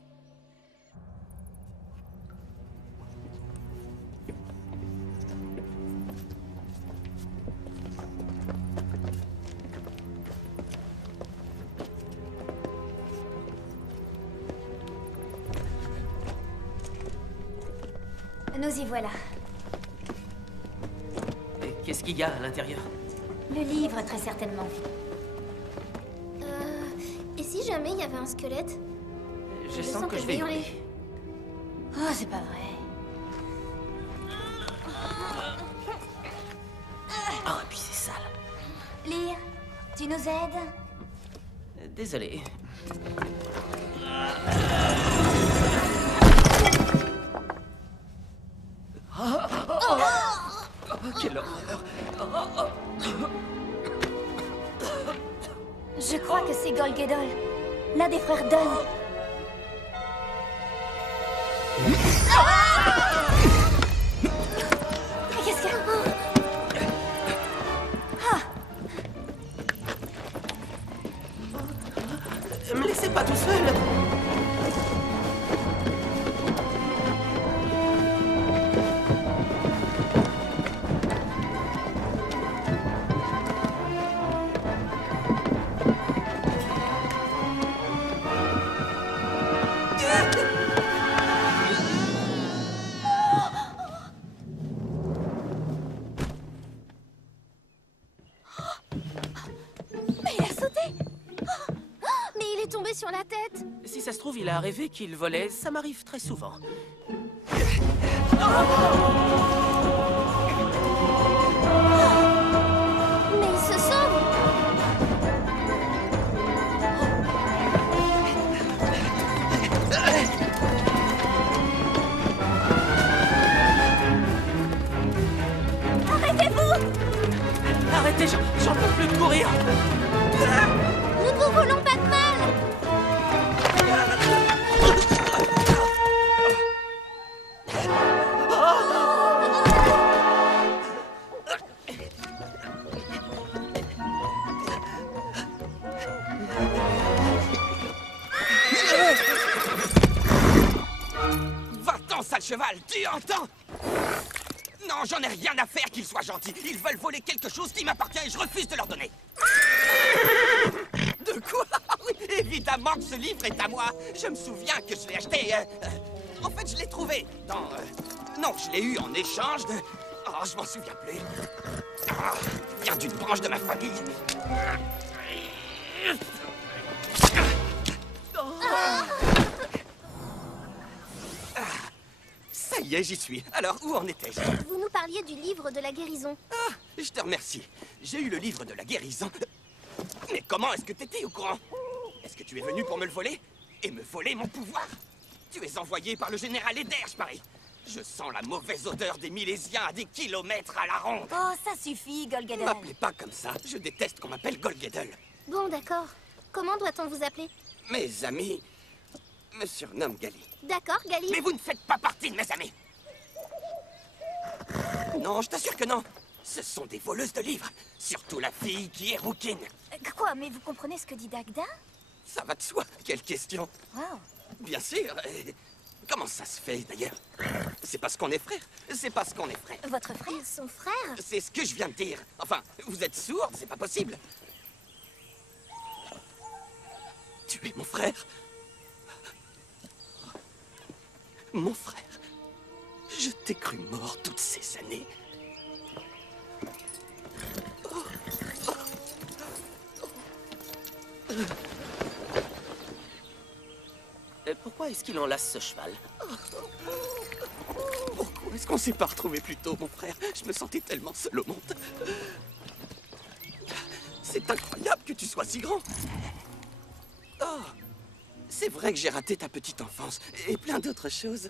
Nous y voilà. Et qu'est-ce qu'il y a à l'intérieur? Le livre, très certainement. Et si jamais il y avait un squelette? Je sens que je vais hurler. Oh, c'est pas vrai. Oh, et puis c'est sale. Lire, tu nous aides? Désolé. Quelle horreur! Je crois que c'est Golgedol, l'un des frères Dunn. Qu'est-ce que... Me laissez pas tout seul! Mais il a sauté! Mais il est tombé sur la tête! Si ça se trouve, il a rêvé qu'il volait. Ça m'arrive très souvent. Mais il se sauve! Arrêtez-vous! Arrêtez, j'en peux plus de courir! Nous ne vous voulons pas de mal! Va-t'en, sale cheval, tu entends? Non, j'en ai rien à faire qu'ils soient gentils. Ils veulent voler quelque chose qui m'appartient et je refuse de leur donner. De quoi? Oui, évidemment que ce livre est à moi. Je me souviens que je l'ai acheté... en fait, je l'ai trouvé dans... non, je l'ai eu en échange de... Oh, je m'en souviens plus. Ah, il vient d'une branche de ma famille. Ça y est, j'y suis. Alors, où en étais-je? Vous nous parliez du livre de la guérison. Ah, je te remercie. J'ai eu le livre de la guérison. Mais comment est-ce que t'étais au courant? Est-ce que tu es venu pour me le voler? Et me voler mon pouvoir? Tu es envoyé par le général Eder, je parie. Je sens la mauvaise odeur des Milésiens à des kilomètres à la ronde. Oh, ça suffit, Golgadel. M'appelez pas comme ça. Je déteste qu'on m'appelle Golgadel. Bon, d'accord. Comment doit-on vous appeler? Mes amis me surnomment Gali. D'accord, Gali. Mais vous ne faites pas partie de mes amis. Non, je t'assure que non. Ce sont des voleuses de livres. Surtout la fille qui est rouquine. Quoi, mais vous comprenez ce que dit Dagda? Ça va de soi. Quelle question. Wow. Bien sûr. Comment ça se fait, d'ailleurs? C'est parce qu'on est frères. C'est parce qu'on est frères. Votre frère? Son frère? C'est ce que je viens de dire. Enfin, vous êtes sourde, c'est pas possible. Tu es mon frère? Mon frère? Je t'ai cru mort toutes ces années. Pourquoi est-ce qu'il enlace ce cheval? Pourquoi est-ce qu'on s'est pas retrouvés plus tôt, mon frère? Je me sentais tellement seul au monde. C'est incroyable que tu sois si grand. Oh, c'est vrai que j'ai raté ta petite enfance et plein d'autres choses.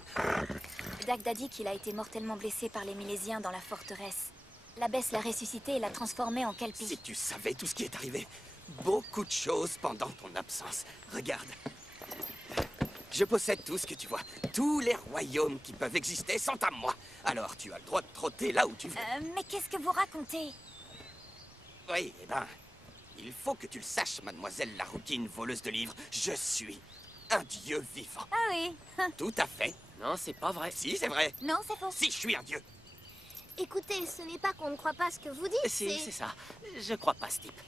Dagda dit qu'il a été mortellement blessé par les Milésiens dans la forteresse. L'abbesse l'a ressuscité et l'a transformé en kelpie. Si tu savais tout ce qui est arrivé. Beaucoup de choses pendant ton absence. Regarde. Je possède tout ce que tu vois. Tous les royaumes qui peuvent exister sont à moi. Alors tu as le droit de trotter là où tu veux. Mais qu'est-ce que vous racontez? Oui, eh ben, il faut que tu le saches, mademoiselle la rouquine voleuse de livres. Je suis un dieu vivant. Ah oui. Tout à fait. Non, c'est pas vrai. Si, c'est vrai. Non, c'est faux. Si, je suis un dieu. Écoutez, ce n'est pas qu'on ne croit pas ce que vous dites, Si, c'est ça. Je crois pas, ce type.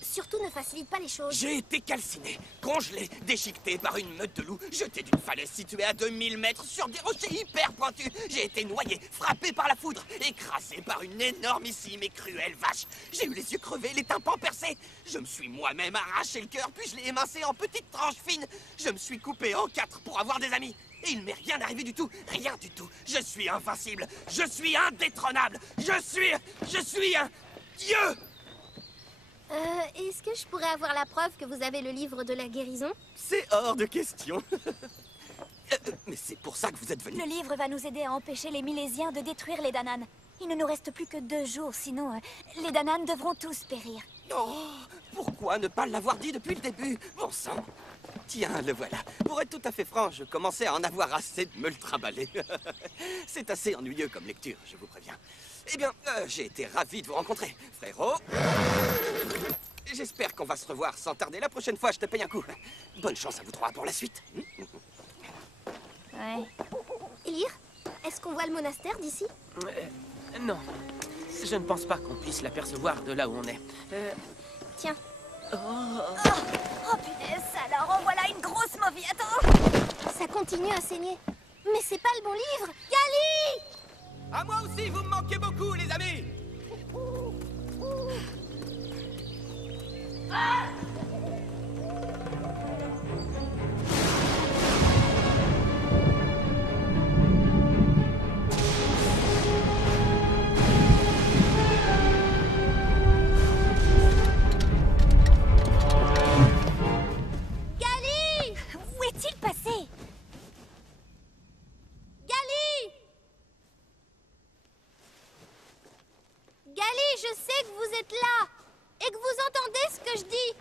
Surtout ne facilite pas les choses. J'ai été calciné, congelé, déchiqueté par une meute de loups, jeté d'une falaise située à 2000 mètres sur des rochers hyper pointus. J'ai été noyé, frappé par la foudre, écrasé par une énormissime et cruelle vache. J'ai eu les yeux crevés, les tympans percés. Je me suis moi-même arraché le cœur, puis je l'ai émincé en petites tranches fines. Je me suis coupé en 4 pour avoir des amis. Et il m'est rien arrivé du tout, rien du tout. Je suis invincible, je suis indétrônable, je suis un dieu. Est-ce que je pourrais avoir la preuve que vous avez le livre de la guérison? C'est hors de question. Mais c'est pour ça que vous êtes venu. Le livre va nous aider à empêcher les Milésiens de détruire les Danann. Il ne nous reste plus que 2 jours, sinon les Danann devront tous périr. Oh, pourquoi ne pas l'avoir dit depuis le début? Bon sang. Tiens, le voilà. Pour être tout à fait franc, je commençais à en avoir assez de me le trimballer. C'est assez ennuyeux comme lecture, je vous préviens. Eh bien, j'ai été ravi de vous rencontrer, frérot. J'espère qu'on va se revoir sans tarder. La prochaine fois, je te paye un coup. Bonne chance à vous trois pour la suite. Ouais. Elir, est-ce qu'on voit le monastère d'ici? Non. Je ne pense pas qu'on puisse l'apercevoir de là où on est. Tiens. Oh punaise, alors en voilà une grosse mauvie. Attends. Ça continue à saigner. Mais c'est pas le bon livre. Gali! À moi aussi, vous me manquez beaucoup, les amis. Gali! Où est-il passé? Gali! Gali, je sais que vous êtes là et que vous entendez ce que je dis.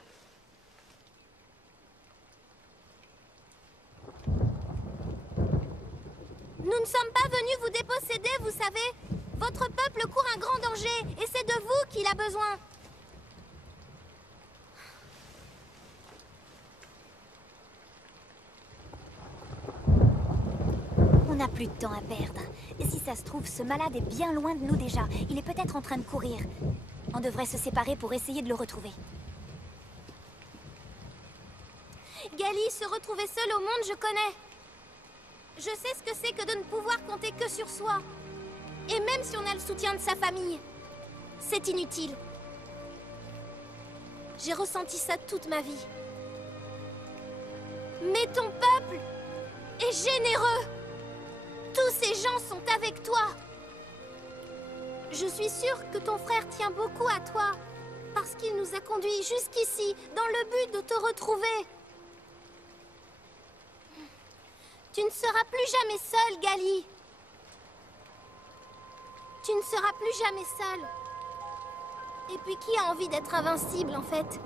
Nous ne sommes pas venus vous déposséder, vous savez. Votre peuple court un grand danger et c'est de vous qu'il a besoin. On n'a plus de temps à perdre. Et si ça se trouve, ce malade est bien loin de nous déjà. Il est peut-être en train de courir. On devrait se séparer pour essayer de le retrouver. Gali, se retrouver seul au monde, je connais. Je sais ce que c'est que de ne pouvoir compter que sur soi. Et même si on a le soutien de sa famille, c'est inutile. J'ai ressenti ça toute ma vie. Mais ton peuple est généreux. Tous ces gens sont avec toi. Je suis sûre que ton frère tient beaucoup à toi, parce qu'il nous a conduits jusqu'ici, dans le but de te retrouver. Tu ne seras plus jamais seule, Gali. Tu ne seras plus jamais seul. Et puis qui a envie d'être invincible, en fait?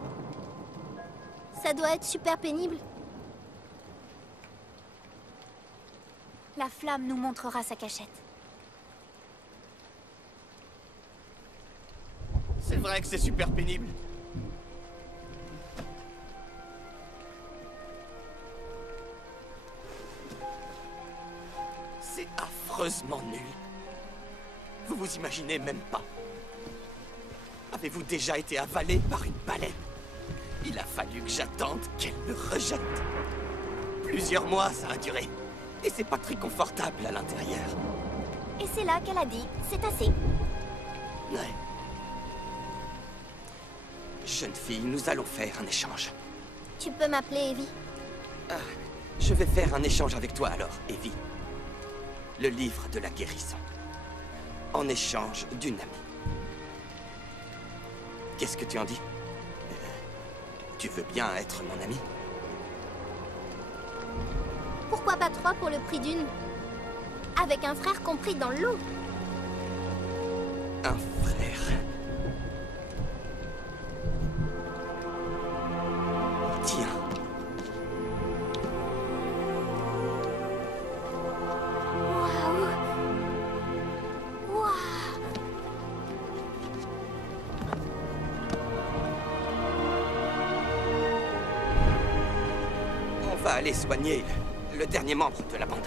Ça doit être super pénible. La flamme nous montrera sa cachette. C'est vrai que c'est super pénible. C'est affreusement nul. Vous vous imaginez même pas. Avez-vous déjà été avalé par une baleine? Il a fallu que j'attende qu'elle me rejette. Plusieurs mois, ça a duré. Et c'est pas très confortable à l'intérieur. Et c'est là qu'elle a dit, c'est assez. Ouais. Jeune fille, nous allons faire un échange. Tu peux m'appeler Evie. Je vais faire un échange avec toi alors, Evie. Le livre de la guérison. En échange d'une amie. Qu'est-ce que tu en dis? Tu veux bien être mon ami? Pourquoi pas 3 pour le prix d'une? Avec un frère compris dans l'eau. Un frère. Tiens. On va aller soigner le dernier membre de la bande.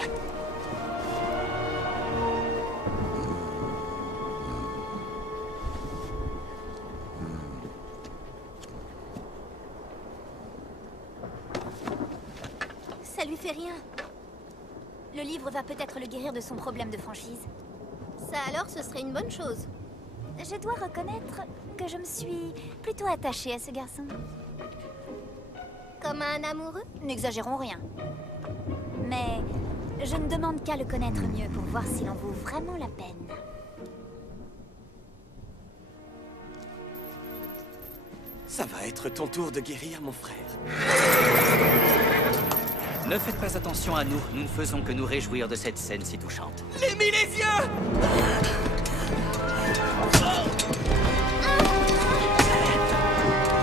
Ça lui fait rien. Le livre va peut-être le guérir de son problème de franchise. Ça alors, ce serait une bonne chose. Je dois reconnaître que je me suis plutôt attachée à ce garçon. Comme un amoureux? N'exagérons rien. Mais je ne demande qu'à le connaître mieux pour voir s'il en vaut vraiment la peine. Ça va être ton tour de guérir, mon frère. Ne faites pas attention à nous. Nous ne faisons que nous réjouir de cette scène si touchante. Les Milésiens!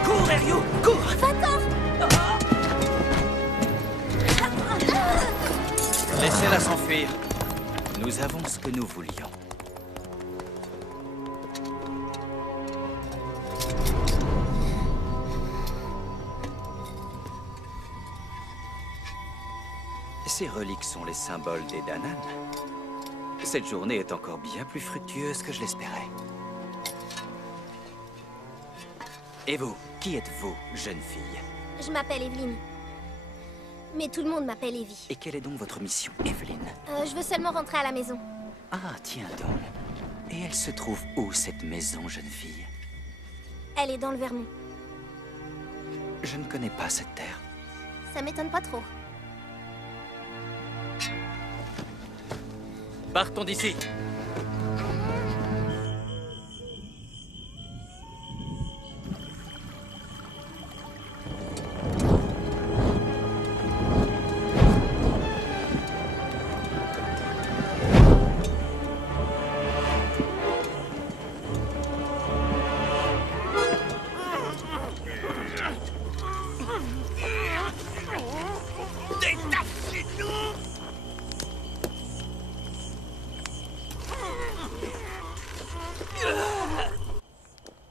Cours, Ryu! Cours! Laissez-la s'enfuir. Nous avons ce que nous voulions. Ces reliques sont les symboles des Danan. Cette journée est encore bien plus fructueuse que je l'espérais. Et vous, qui êtes-vous, jeune fille? Je m'appelle Evelyn. Mais tout le monde m'appelle Evie. Et quelle est donc votre mission, Evelyn? Je veux seulement rentrer à la maison. Ah, tiens donc. Et elle se trouve où, cette maison, jeune fille? Elle est dans le Vermont. Je ne connais pas cette terre. Ça m'étonne pas trop. Partons d'ici.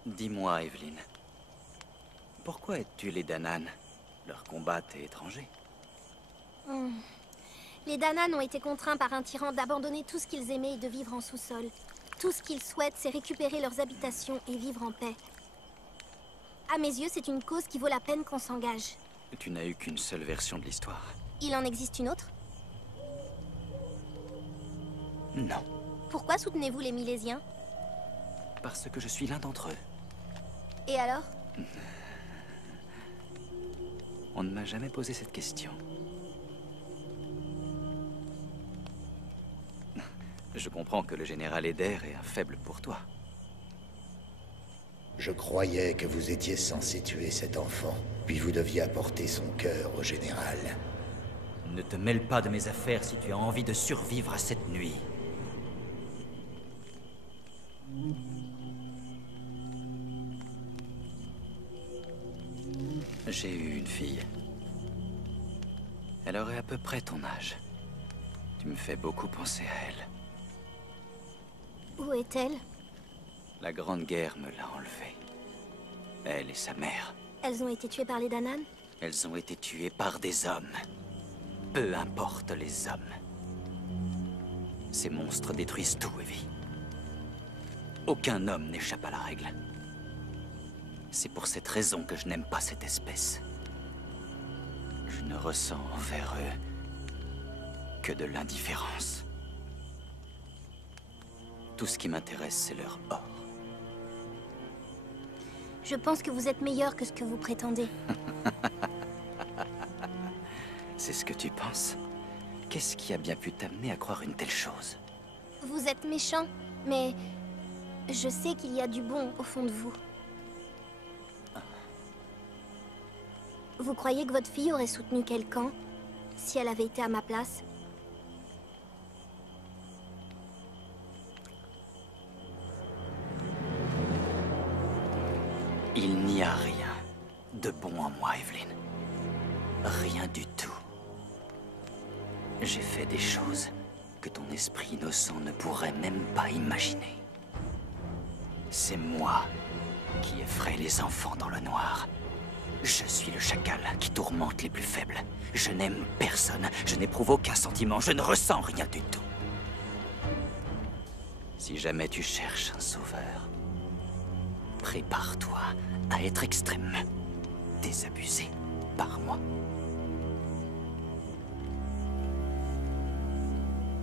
Dis-moi, Evelyn. Pourquoi aides-tu les Danan? Leur combat t'est étranger. Les Danan ont été contraints par un tyran d'abandonner tout ce qu'ils aimaient et de vivre en sous-sol. Tout ce qu'ils souhaitent, c'est récupérer leurs habitations et vivre en paix. À mes yeux, c'est une cause qui vaut la peine qu'on s'engage. Tu n'as eu qu'une seule version de l'histoire. Il en existe une autre? Non. Pourquoi soutenez-vous les Milésiens? Parce que je suis l'un d'entre eux. Et alors? On ne m'a jamais posé cette question. Je comprends que le général Eder est un faible pour toi. Je croyais que vous étiez censé tuer cet enfant, puis vous deviez apporter son cœur au général. Ne te mêle pas de mes affaires si tu as envie de survivre à cette nuit. J'ai eu une fille. Elle aurait à peu près ton âge. Tu me fais beaucoup penser à elle. Où est-elle? La Grande Guerre me l'a enlevée. Elle et sa mère. Elles ont été tuées par les Danan? Elles ont été tuées par des hommes. Peu importe les hommes. Ces monstres détruisent tout, Evie. Aucun homme n'échappe à la règle. C'est pour cette raison que je n'aime pas cette espèce. Je ne ressens envers eux que de l'indifférence. Tout ce qui m'intéresse, c'est leur or. Je pense que vous êtes meilleur que ce que vous prétendez. C'est ce que tu penses? Qu'est-ce qui a bien pu t'amener à croire une telle chose? Vous êtes méchant, mais je sais qu'il y a du bon au fond de vous. Vous croyez que votre fille aurait soutenu quel camp si elle avait été à ma place? Il n'y a rien de bon en moi, Evelyn. Rien du tout. J'ai fait des choses que ton esprit innocent ne pourrait même pas imaginer. C'est moi qui effraie les enfants dans le noir. Je suis le chacal qui tourmente les plus faibles. Je n'aime personne, je n'éprouve aucun sentiment, je ne ressens rien du tout. Si jamais tu cherches un sauveur, prépare-toi à être extrêmement désabusé par moi.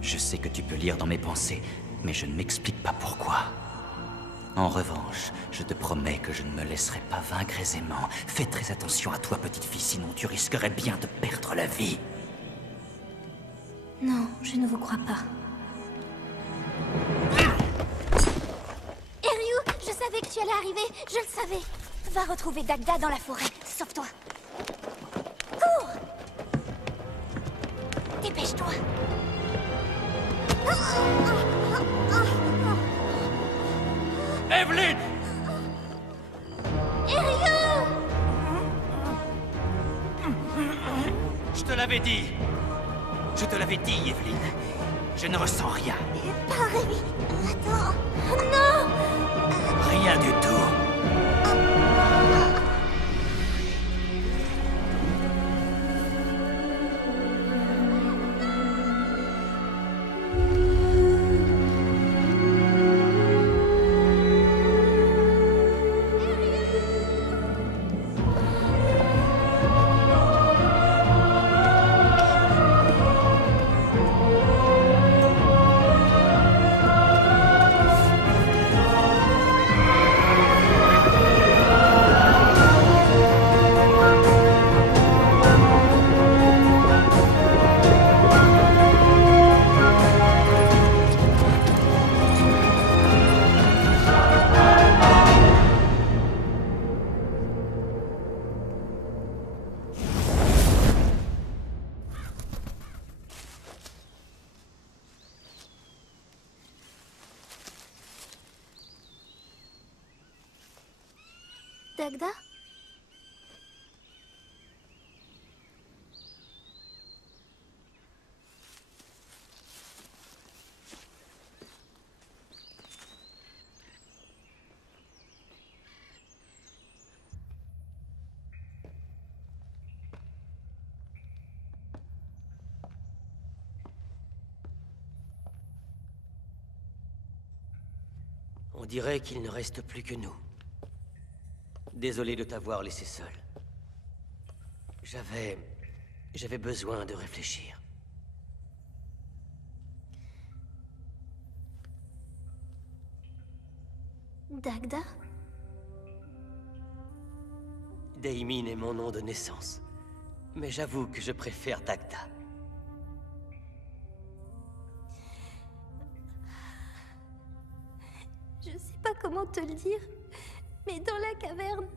Je sais que tu peux lire dans mes pensées, mais je ne m'explique pas pourquoi. En revanche, je te promets que je ne me laisserai pas vaincre aisément. Fais très attention à toi, petite fille, sinon tu risquerais bien de perdre la vie. Non, je ne vous crois pas. Ryu, je savais que tu allais arriver, je le savais. Va retrouver Dagda dans la forêt, sauve-toi. Cours! Dépêche-toi. Evelyn! Ryu! Je te l'avais dit. Je te l'avais dit, Evelyn. Je ne ressens rien. Pas Rémi. Attends. Non! Rien du tout. Dagda? On dirait qu'il ne reste plus que nous. Désolé de t'avoir laissé seul. J'avais besoin de réfléchir. Dagda? Daimin est mon nom de naissance. Mais j'avoue que je préfère Dagda. Je sais pas comment te le dire, mais dans la caverne,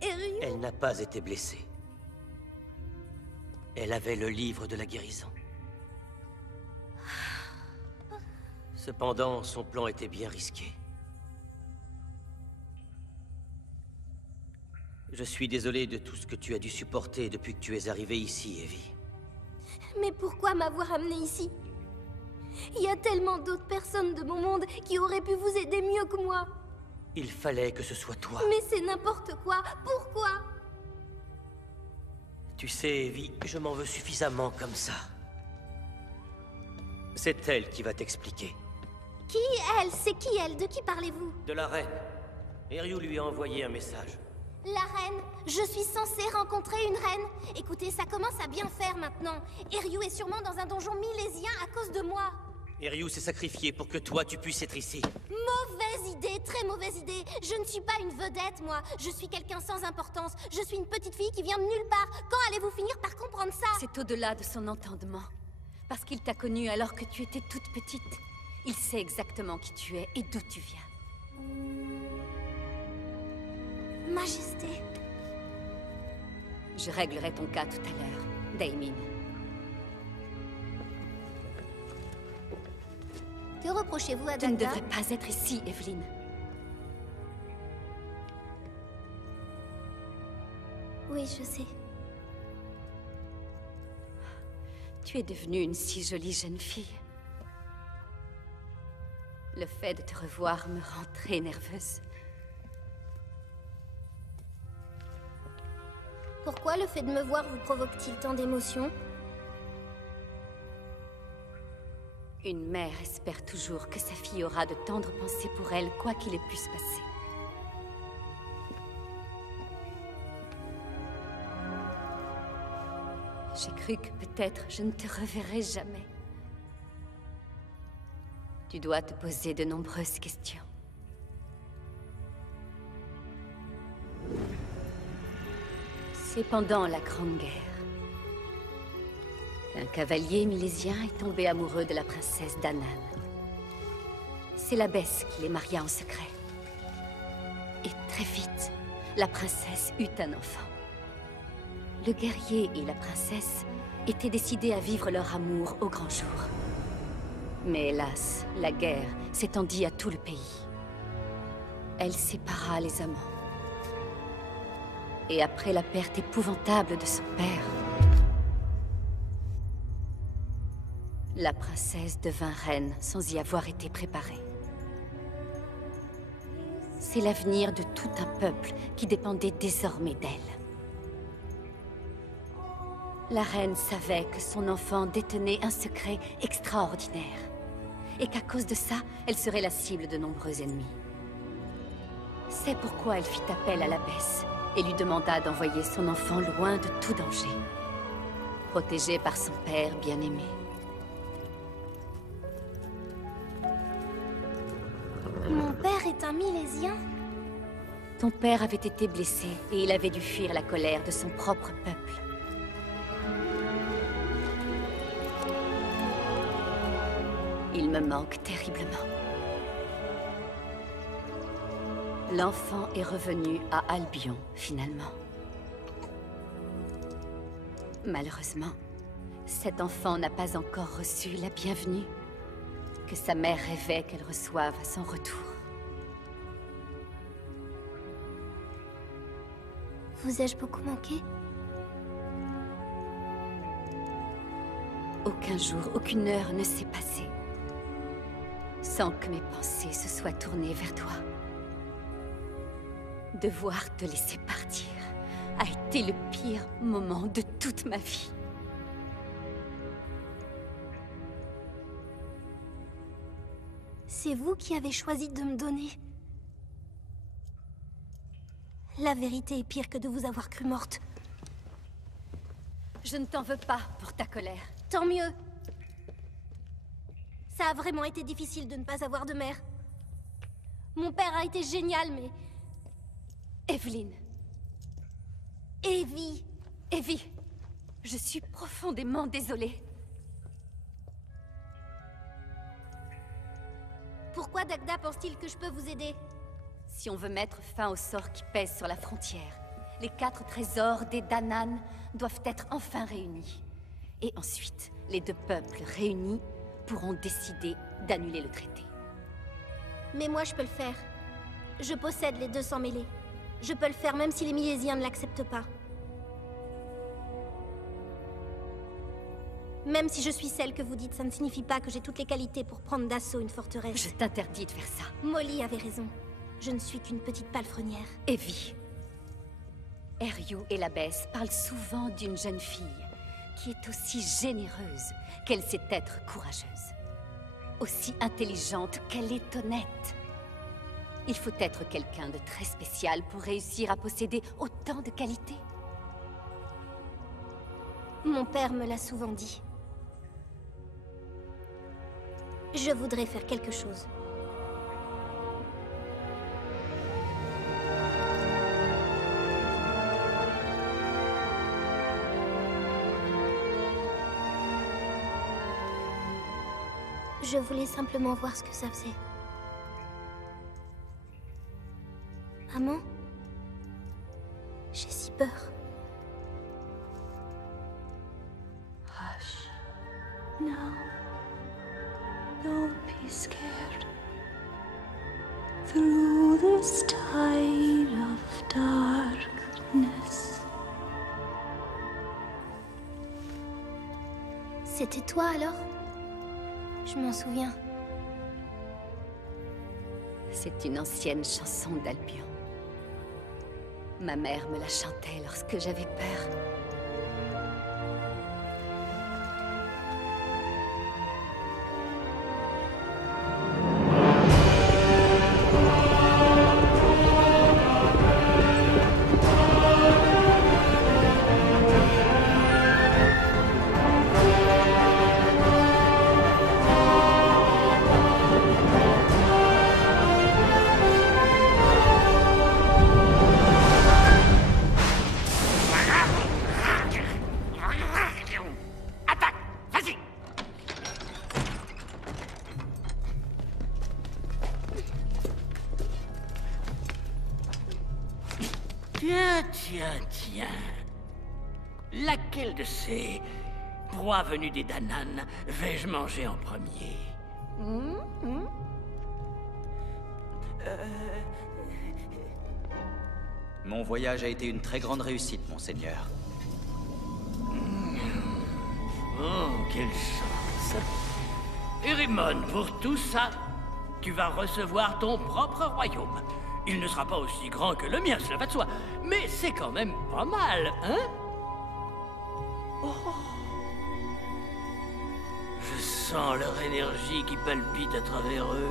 Ryu... Elle n'a pas été blessée. Elle avait le livre de la guérison. Cependant, son plan était bien risqué. Je suis désolé de tout ce que tu as dû supporter depuis que tu es arrivée ici, Evie. Mais pourquoi m'avoir amené ici? Il y a tellement d'autres personnes de mon monde qui auraient pu vous aider mieux que moi. Il fallait que ce soit toi. Mais c'est n'importe quoi. Pourquoi? Tu sais, Evie, je m'en veux suffisamment comme ça. C'est elle qui va t'expliquer. Qui elle? C'est qui elle? De qui parlez-vous? De la reine. Ryu lui a envoyé un message. La reine? Je suis censée rencontrer une reine? Écoutez, ça commence à bien faire maintenant. Ryu est sûrement dans un donjon milésien à cause de moi. Ryu s'est sacrifié pour que toi tu puisses être ici. Mauvaise idée, très mauvaise idée. Je ne suis pas une vedette, moi. Je suis quelqu'un sans importance. Je suis une petite fille qui vient de nulle part. Quand allez-vous finir par comprendre ça? C'est au-delà de son entendement. Parce qu'il t'a connue alors que tu étais toute petite. Il sait exactement qui tu es et d'où tu viens. Majesté. Je réglerai ton cas tout à l'heure, Damien. Que reprochez-vous à Tu ne Dagda? devrais pas être ici, Evelyn. Oui, je sais. Tu es devenue une si jolie jeune fille. Le fait de te revoir me rend très nerveuse. Pourquoi le fait de me voir vous provoque-t-il tant d'émotions? Une mère espère toujours que sa fille aura de tendres pensées pour elle, quoi qu'il ait pu se passer. J'ai cru que peut-être je ne te reverrai jamais. Tu dois te poser de nombreuses questions. C'est pendant la Grande Guerre. Un cavalier milésien est tombé amoureux de la princesse Danan. C'est l'abbesse qui les maria en secret. Et très vite, la princesse eut un enfant. Le guerrier et la princesse étaient décidés à vivre leur amour au grand jour. Mais hélas, la guerre s'étendit à tout le pays. Elle sépara les amants. Et après la perte épouvantable de son père, la princesse devint reine sans y avoir été préparée. C'est l'avenir de tout un peuple qui dépendait désormais d'elle. La reine savait que son enfant détenait un secret extraordinaire, et qu'à cause de ça, elle serait la cible de nombreux ennemis. C'est pourquoi elle fit appel à l'abbesse et lui demanda d'envoyer son enfant loin de tout danger, protégé par son père bien-aimé. Mon père est un milésien? Ton père avait été blessé et il avait dû fuir la colère de son propre peuple. Il me manque terriblement. L'enfant est revenu à Albion, finalement. Malheureusement, cet enfant n'a pas encore reçu la bienvenue que sa mère rêvait qu'elle reçoive à son retour. Vous ai-je beaucoup manqué? Aucun jour, aucune heure ne s'est passée sans que mes pensées se soient tournées vers toi. Devoir te laisser partir a été le pire moment de toute ma vie. C'est vous qui avez choisi de me donner. La vérité est pire que de vous avoir cru morte. Je ne t'en veux pas pour ta colère. Tant mieux. Ça a vraiment été difficile de ne pas avoir de mère. Mon père a été génial, mais... Evelyn. Evie. Evie, je suis profondément désolée. Pourquoi Dagda pense-t-il que je peux vous aider? Si on veut mettre fin au sort qui pèse sur la frontière, les 4 trésors des Danan doivent être enfin réunis. Et ensuite, les 2 peuples réunis pourront décider d'annuler le traité. Mais moi, je peux le faire. Je possède les 200 mêlées. Je peux le faire même si les Milésiens ne l'acceptent pas. Même si je suis celle que vous dites, ça ne signifie pas que j'ai toutes les qualités pour prendre d'assaut une forteresse. Je t'interdis de faire ça. Molly avait raison. Je ne suis qu'une petite palefrenière. Evie. Ryu et l'abbesse parlent souvent d'une jeune fille qui est aussi généreuse qu'elle sait être courageuse. Aussi intelligente qu'elle est honnête. Il faut être quelqu'un de très spécial pour réussir à posséder autant de qualités. Mon père me l'a souvent dit. Je voudrais faire quelque chose. Je voulais simplement voir ce que ça faisait. Maman, j'ai si peur. Hush. No. Don't be scared. Through this tide of darkness. C'était toi alors? Je m'en souviens. C'est une ancienne chanson d'Albion. Ma mère me la chantait lorsque j'avais peur. Tiens. Laquelle de ces proies venues des Danann vais-je manger en premier? Mon voyage a été une très grande réussite, monseigneur. Oh, quelle chance. Erimon, pour tout ça, tu vas recevoir ton propre royaume. Il ne sera pas aussi grand que le mien, cela va de soi. Mais c'est quand même pas mal, hein? Oh. Je sens leur énergie qui palpite à travers eux.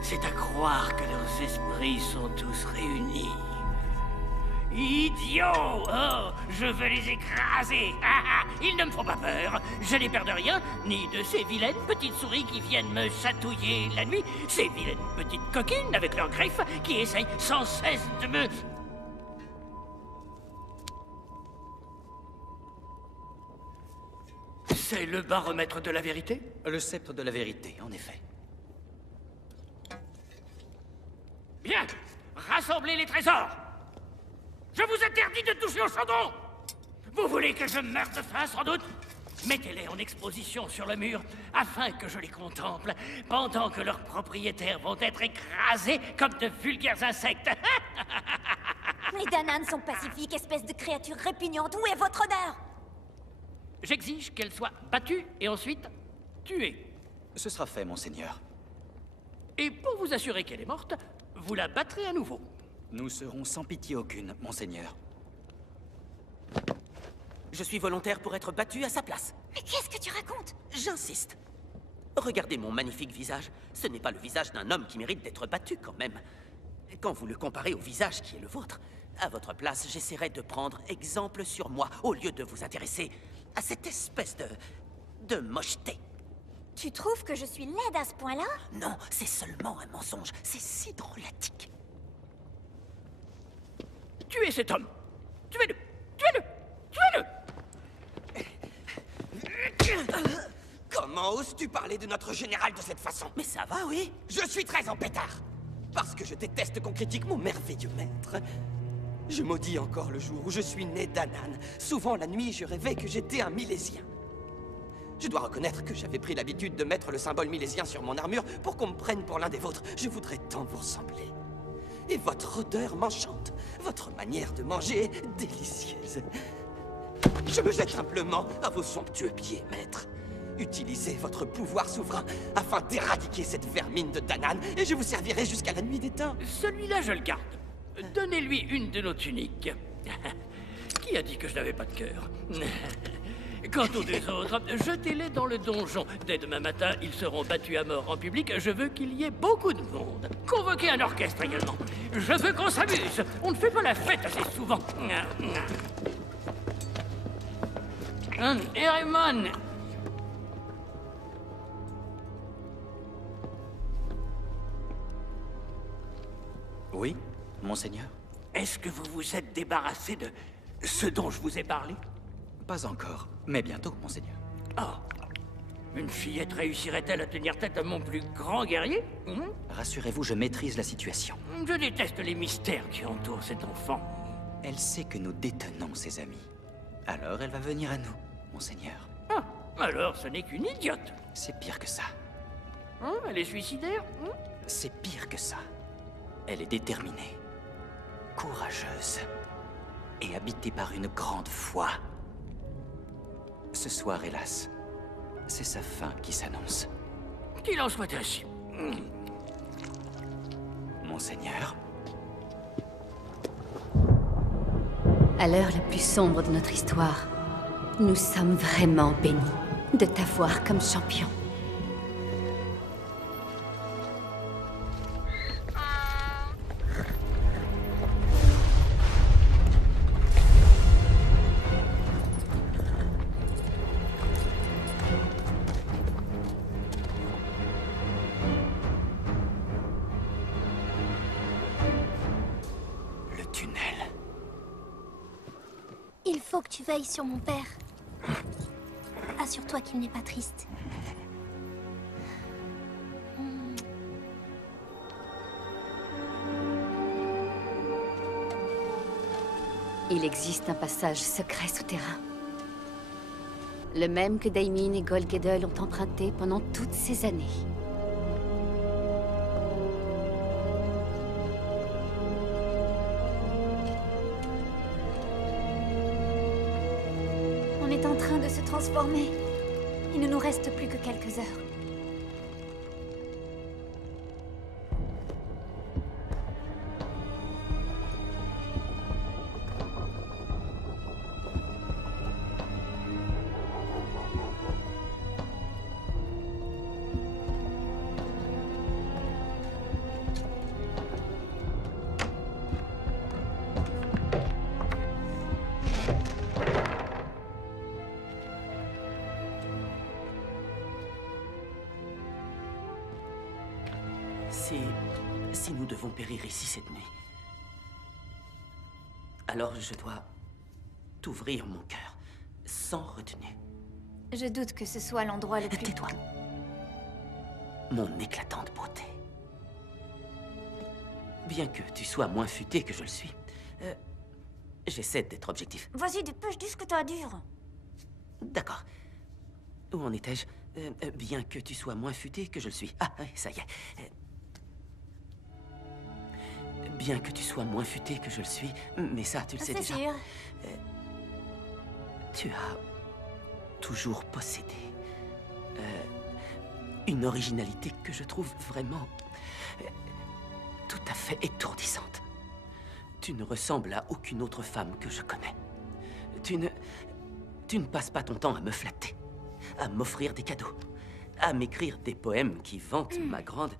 C'est à croire que leurs esprits sont tous réunis. Idiots! Oh, je veux les écraser! Ils ne me font pas peur. Je n'ai peur de rien, ni de ces vilaines petites souris qui viennent me chatouiller la nuit. Ces vilaines petites coquines avec leurs griffes qui essayent sans cesse de me... C'est le baromètre de la vérité? Le sceptre de la vérité, en effet. Bien! Rassemblez les trésors! Je vous interdis de toucher au chandon! Vous voulez que je meure de faim, sans doute? Mettez-les en exposition sur le mur, afin que je les contemple, pendant que leurs propriétaires vont être écrasés comme de vulgaires insectes. Les Danann sont pacifiques, espèce de créatures répugnantes. Où est votre honneur? J'exige qu'elle soit battue et ensuite tuée. Ce sera fait, monseigneur. Et pour vous assurer qu'elle est morte, vous la battrez à nouveau. Nous serons sans pitié aucune, monseigneur. Je suis volontaire pour être battu à sa place. Mais qu'est-ce que tu racontes? J'insiste. Regardez mon magnifique visage. Ce n'est pas le visage d'un homme qui mérite d'être battu, quand même. Quand vous le comparez au visage qui est le vôtre, à votre place, j'essaierai de prendre exemple sur moi, au lieu de vous intéresser à cette espèce de mocheté. Tu trouves que je suis laide à ce point-là? Non, c'est seulement un mensonge. C'est si drôlatique. Tuez cet homme! Tuez-le! Tuez-le! Tuez-le! Comment oses-tu parler de notre général de cette façon? Mais ça va, oui? Je suis très en pétard! Parce que je déteste qu'on critique mon merveilleux maître. Je maudis encore le jour où je suis né Danann. Souvent la nuit, je rêvais que j'étais un Milésien. Je dois reconnaître que j'avais pris l'habitude de mettre le symbole milésien sur mon armure pour qu'on me prenne pour l'un des vôtres. Je voudrais tant vous ressembler. Et votre odeur m'enchante. Votre manière de manger est délicieuse. Je me jette humblement à vos somptueux pieds, maître. Utilisez votre pouvoir souverain afin d'éradiquer cette vermine de Danann, et je vous servirai jusqu'à la nuit des temps. Celui-là, je le garde. Donnez-lui une de nos tuniques. Qui a dit que je n'avais pas de cœur? Quant aux deux autres, jetez-les dans le donjon. Dès demain matin, ils seront battus à mort en public. Je veux qu'il y ait beaucoup de monde. Convoquez un orchestre également. Je veux qu'on s'amuse. On ne fait pas la fête assez souvent. Erimon! Oui, monseigneur? Est-ce que vous vous êtes débarrassé de ce dont je vous ai parlé? Pas encore, mais bientôt, monseigneur. Oh. Une fillette réussirait-elle à tenir tête à mon plus grand guerrier? Rassurez-vous, je maîtrise la situation. Je déteste les mystères qui entourent cet enfant. Elle sait que nous détenons ses amis. Alors elle va venir à nous, monseigneur. Ah, alors ce n'est qu'une idiote. C'est pire que ça. Elle est suicidaire? C'est pire que ça. Elle est déterminée, courageuse et habitée par une grande foi. Ce soir, hélas, c'est sa fin qui s'annonce. Qu'il en soit ainsi. Monseigneur. À l'heure la plus sombre de notre histoire, nous sommes vraiment bénis de t'avoir comme champion. Il faut que tu veilles sur mon père. Assure-toi qu'il n'est pas triste. Il existe un passage secret souterrain. Le même que Daimin et Golgedel ont emprunté pendant toutes ces années. On est en train de se transformer. Il ne nous reste plus que quelques heures. Si nous devons périr ici cette nuit, alors je dois t'ouvrir mon cœur, sans retenue. Je doute que ce soit l'endroit le plus... Tais-toi. Mon éclatante beauté. Bien que tu sois moins futé que je le suis, j'essaie d'être objectif. Vas-y, dépêche, dis ce que t'as à dire. D'accord. Où en étais-je? Bien que tu sois moins futé que je le suis. Ah, oui, ça y est. Bien que tu sois moins futé que je le suis, mais ça, tu le sais déjà. C'est sûr. Tu as toujours possédé une originalité que je trouve vraiment tout à fait étourdissante. Tu ne ressembles à aucune autre femme que je connais. Tu ne passes pas ton temps à me flatter, à m'offrir des cadeaux, à m'écrire des poèmes qui vantent ma grande...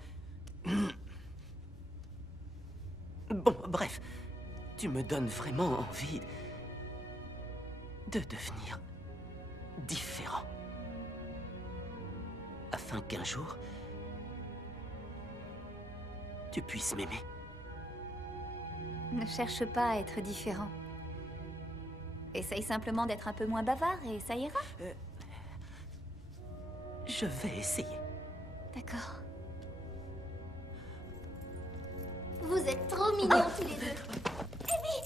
Bon, bref, tu me donnes vraiment envie de devenir différent. Afin qu'un jour, tu puisses m'aimer. Ne cherche pas à être différent. Essaye simplement d'être un peu moins bavard et ça ira. Je vais essayer. D'accord. Vous êtes trop mignons tous les deux. Amy,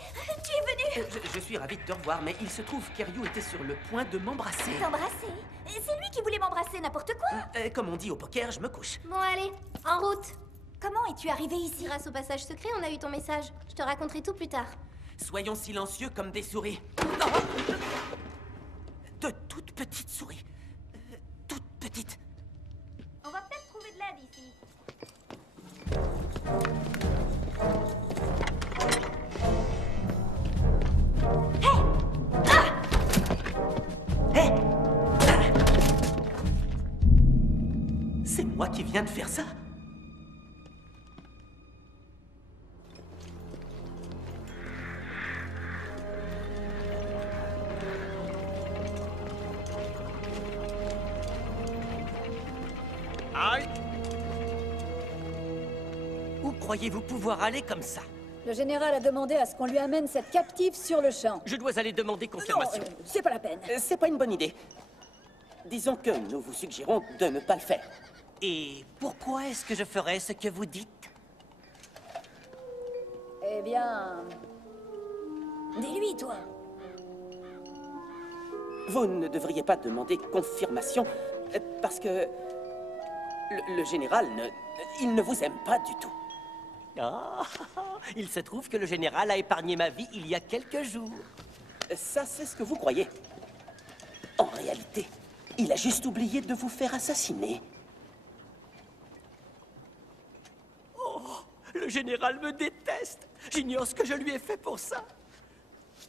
tu es venu. Je suis ravi de te revoir, mais il se trouve qu'Eryu était sur le point de m'embrasser. T'embrasser? C'est lui qui voulait m'embrasser, n'importe quoi. Comme on dit au poker, je me couche. Bon, allez, en route. Comment es-tu arrivé ici? Grâce au passage secret, on a eu ton message. Je te raconterai tout plus tard. Soyons silencieux comme des souris. Non. De toutes petites souris. Toutes petites. On va peut-être trouver de l'aide ici. C'est moi qui viens de faire ça? Aïe! Où croyez-vous pouvoir aller comme ça? Le général a demandé à ce qu'on lui amène cette captive sur le champ. Je dois aller demander confirmation. Non, c'est pas la peine. C'est pas une bonne idée. Disons que nous vous suggérons de ne pas le faire. Et pourquoi est-ce que je ferais ce que vous dites? Eh bien... dis-lui, toi. Vous ne devriez pas demander confirmation, parce que... Le général il ne vous aime pas du tout. Ah, il se trouve que le général a épargné ma vie il y a quelques jours. Ça, c'est ce que vous croyez. En réalité, il a juste oublié de vous faire assassiner. Oh, le général me déteste. J'ignore ce que je lui ai fait pour ça.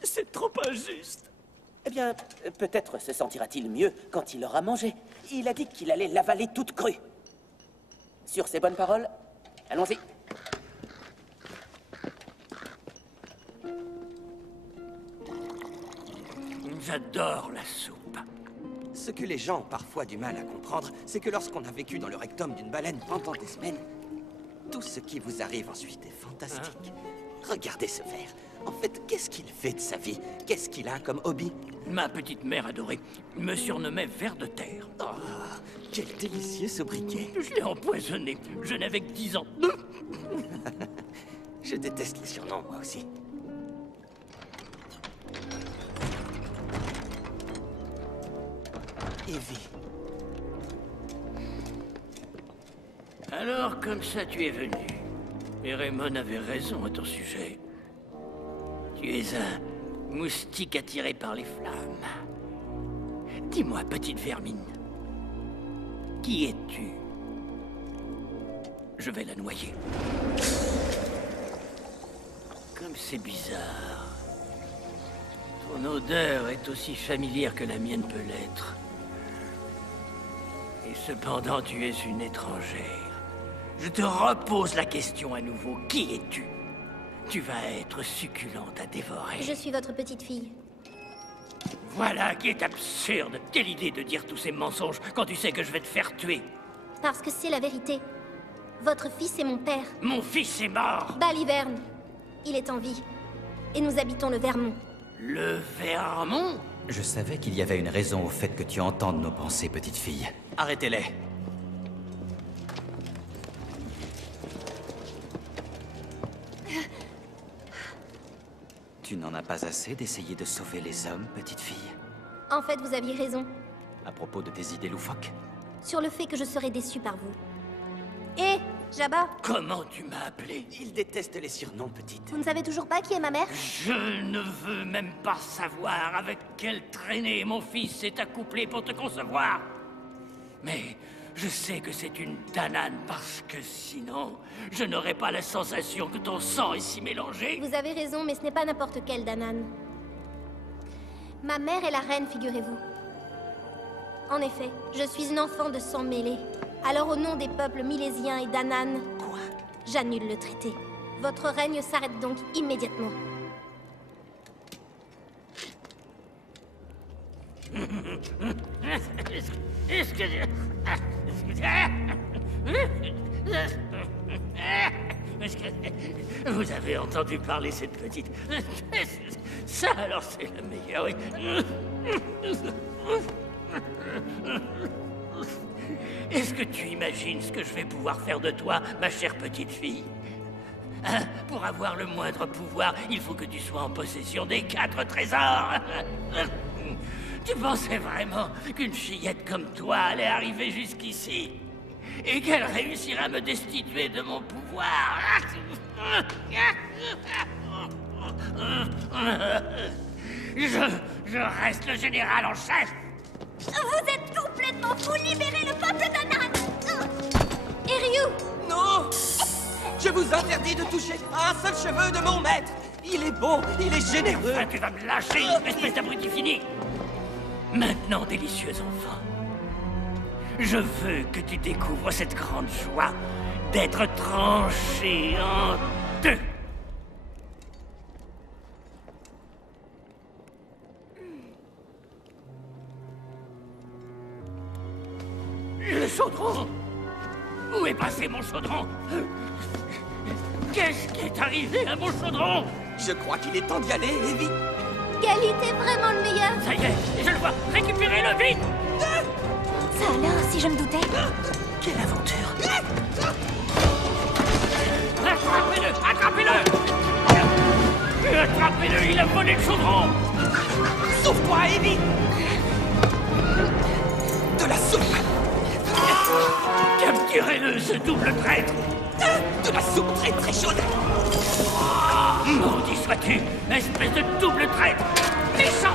C'est trop injuste. Eh bien, peut-être se sentira-t-il mieux quand il aura mangé. Il a dit qu'il allait l'avaler toute crue. Sur ces bonnes paroles, allons-y. J'adore la soupe. Ce que les gens ont parfois du mal à comprendre, c'est que lorsqu'on a vécu dans le rectum d'une baleine pendant des semaines, tout ce qui vous arrive ensuite est fantastique. Regardez ce verre. En fait, qu'est-ce qu'il fait de sa vie? Qu'est-ce qu'il a comme hobby? Ma petite mère adorée me surnommait ver de terre. Oh, quel délicieux sobriquet. Je l'ai empoisonné. Je n'avais que 10 ans. Je déteste les surnoms, moi aussi. Evie. Alors, comme ça, tu es venu. Et Raymond avait raison à ton sujet. Tu es un moustique attiré par les flammes. Dis-moi, petite vermine, qui es-tu? Je vais la noyer. Comme c'est bizarre. Ton odeur est aussi familière que la mienne peut l'être. Et cependant, tu es une étrangère. Je te repose la question à nouveau. Qui es-tu? Tu vas être succulente à dévorer. Je suis votre petite fille. Voilà qui est absurde. Quelle idée de dire tous ces mensonges quand tu sais que je vais te faire tuer. Parce que c'est la vérité. Votre fils est mon père. Mon fils est mort. Baliverne. Il est en vie. Et nous habitons le Vermont. Le Vermont? Je savais qu'il y avait une raison au fait que tu entendes nos pensées, petite fille. Arrêtez-les. Tu n'en as pas assez d'essayer de sauver les hommes, petite fille? En fait, vous aviez raison. À propos de tes idées loufoques? Sur le fait que je serais déçue par vous. Hé, Jabba! Comment tu m'as appelé? Il déteste les surnoms, petite. Vous ne savez toujours pas qui est ma mère? Je ne veux même pas savoir avec quelle traînée mon fils s'est accouplé pour te concevoir. Mais je sais que c'est une Danann parce que sinon, je n'aurais pas la sensation que ton sang est si mélangé. Vous avez raison, mais ce n'est pas n'importe quelle Danann. Ma mère est la reine, figurez-vous. En effet, je suis une enfant de sang mêlé. Alors au nom des peuples milésiens et Danann... Quoi? J'annule le traité. Votre règne s'arrête donc immédiatement. Vous avez entendu parler cette petite... Ça alors c'est la meilleure, oui. Est-ce que tu imagines ce que je vais pouvoir faire de toi, ma chère petite fille? Hein? Pour avoir le moindre pouvoir, il faut que tu sois en possession des 4 trésors. Tu pensais vraiment qu'une fillette comme toi allait arriver jusqu'ici? et qu'elle réussira à me destituer de mon pouvoir. Je reste le général en chef. Vous êtes complètement fou. Libérez le peuple d'Anan. Et Ryu? Non! Je vous interdis de toucher à un seul cheveu de mon maître. Il est bon, il est généreux. Enfin, tu vas me lâcher, espèce d'abruti fini. Maintenant, délicieux enfant, je veux que tu découvres cette grande joie d'être tranché en deux. Le chaudron! Où est passé mon chaudron? Qu'est-ce qui est arrivé à mon chaudron? Je crois qu'il est temps d'y aller, Evie. Gali, t'es vraiment le meilleur. Ça y est, je le vois. Récupérez-le vite. Ça alors, si je me doutais. Quelle aventure. Attrapez-le! Attrapez-le! Attrapez-le, il a volé le chaudron! Sauve-toi, Evie! De la soupe! Capturez-le, ce double traître! De la soupe très très chaude! Maudit sois-tu, espèce de double traître! Méchant!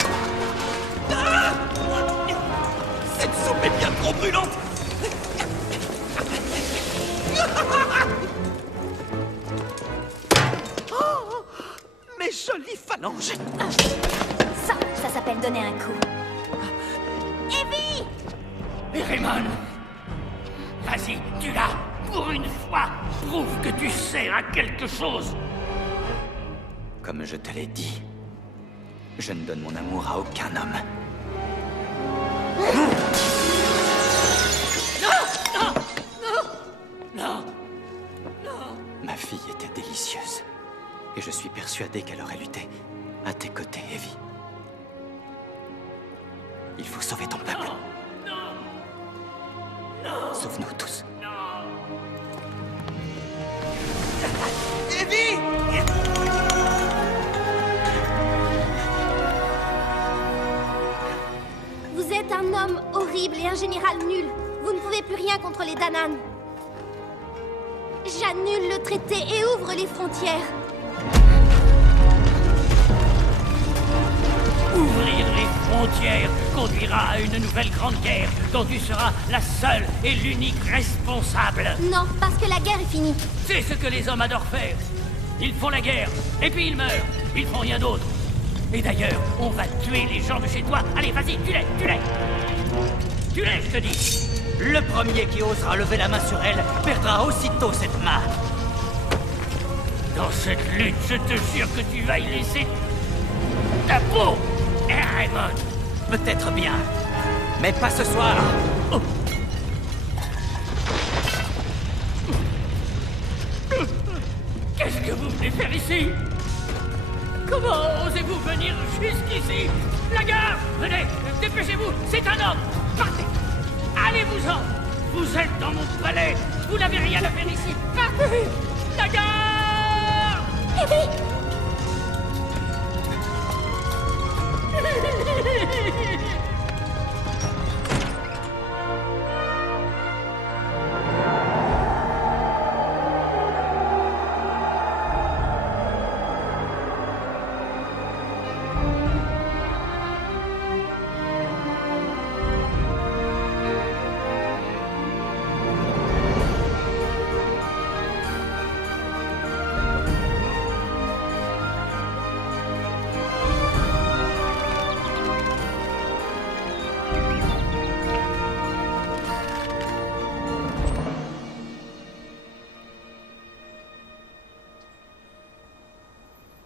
Cette soupe est bien trop brûlante! Oh, mes jolies phalanges! Ça s'appelle donner un coup. Evie! Raymond! Vas-y, tu l'as! Pour une fois, prouve que tu sers à quelque chose! Comme je te l'ai dit, je ne donne mon amour à aucun homme. Non! Ma fille était délicieuse. Et je suis persuadé qu'elle aurait lutté à tes côtés, Evie. Il faut sauver ton peuple. Sauve-nous tous. Evie! Vous êtes un homme horrible et un général nul. Vous ne pouvez plus rien contre les Danan. J'annule le traité et ouvre les frontières. Ouvrir les frontières conduira à une nouvelle grande guerre dont tu seras la seule et l'unique responsable. Non, parce que la guerre est finie. C'est ce que les hommes adorent faire. Ils font la guerre, et puis ils meurent. Ils font rien d'autre. Et d'ailleurs, on va tuer les gens de chez toi. Allez, vas-y, tue-les, tue-les. Tue-les, je te dis. Le premier qui osera lever la main sur elle perdra aussitôt cette main. Dans cette lutte, je te jure que tu vas y laisser ta peau. Raymond. Peut-être bien, mais pas ce soir. Oh. Qu'est-ce que vous venez faire ici? Comment osez-vous venir jusqu'ici? La gare! Venez, dépêchez-vous, c'est un homme! Partez! Allez-vous-en! Vous êtes dans mon palais! Vous n'avez rien à faire ici! Partez! La gare! Evie!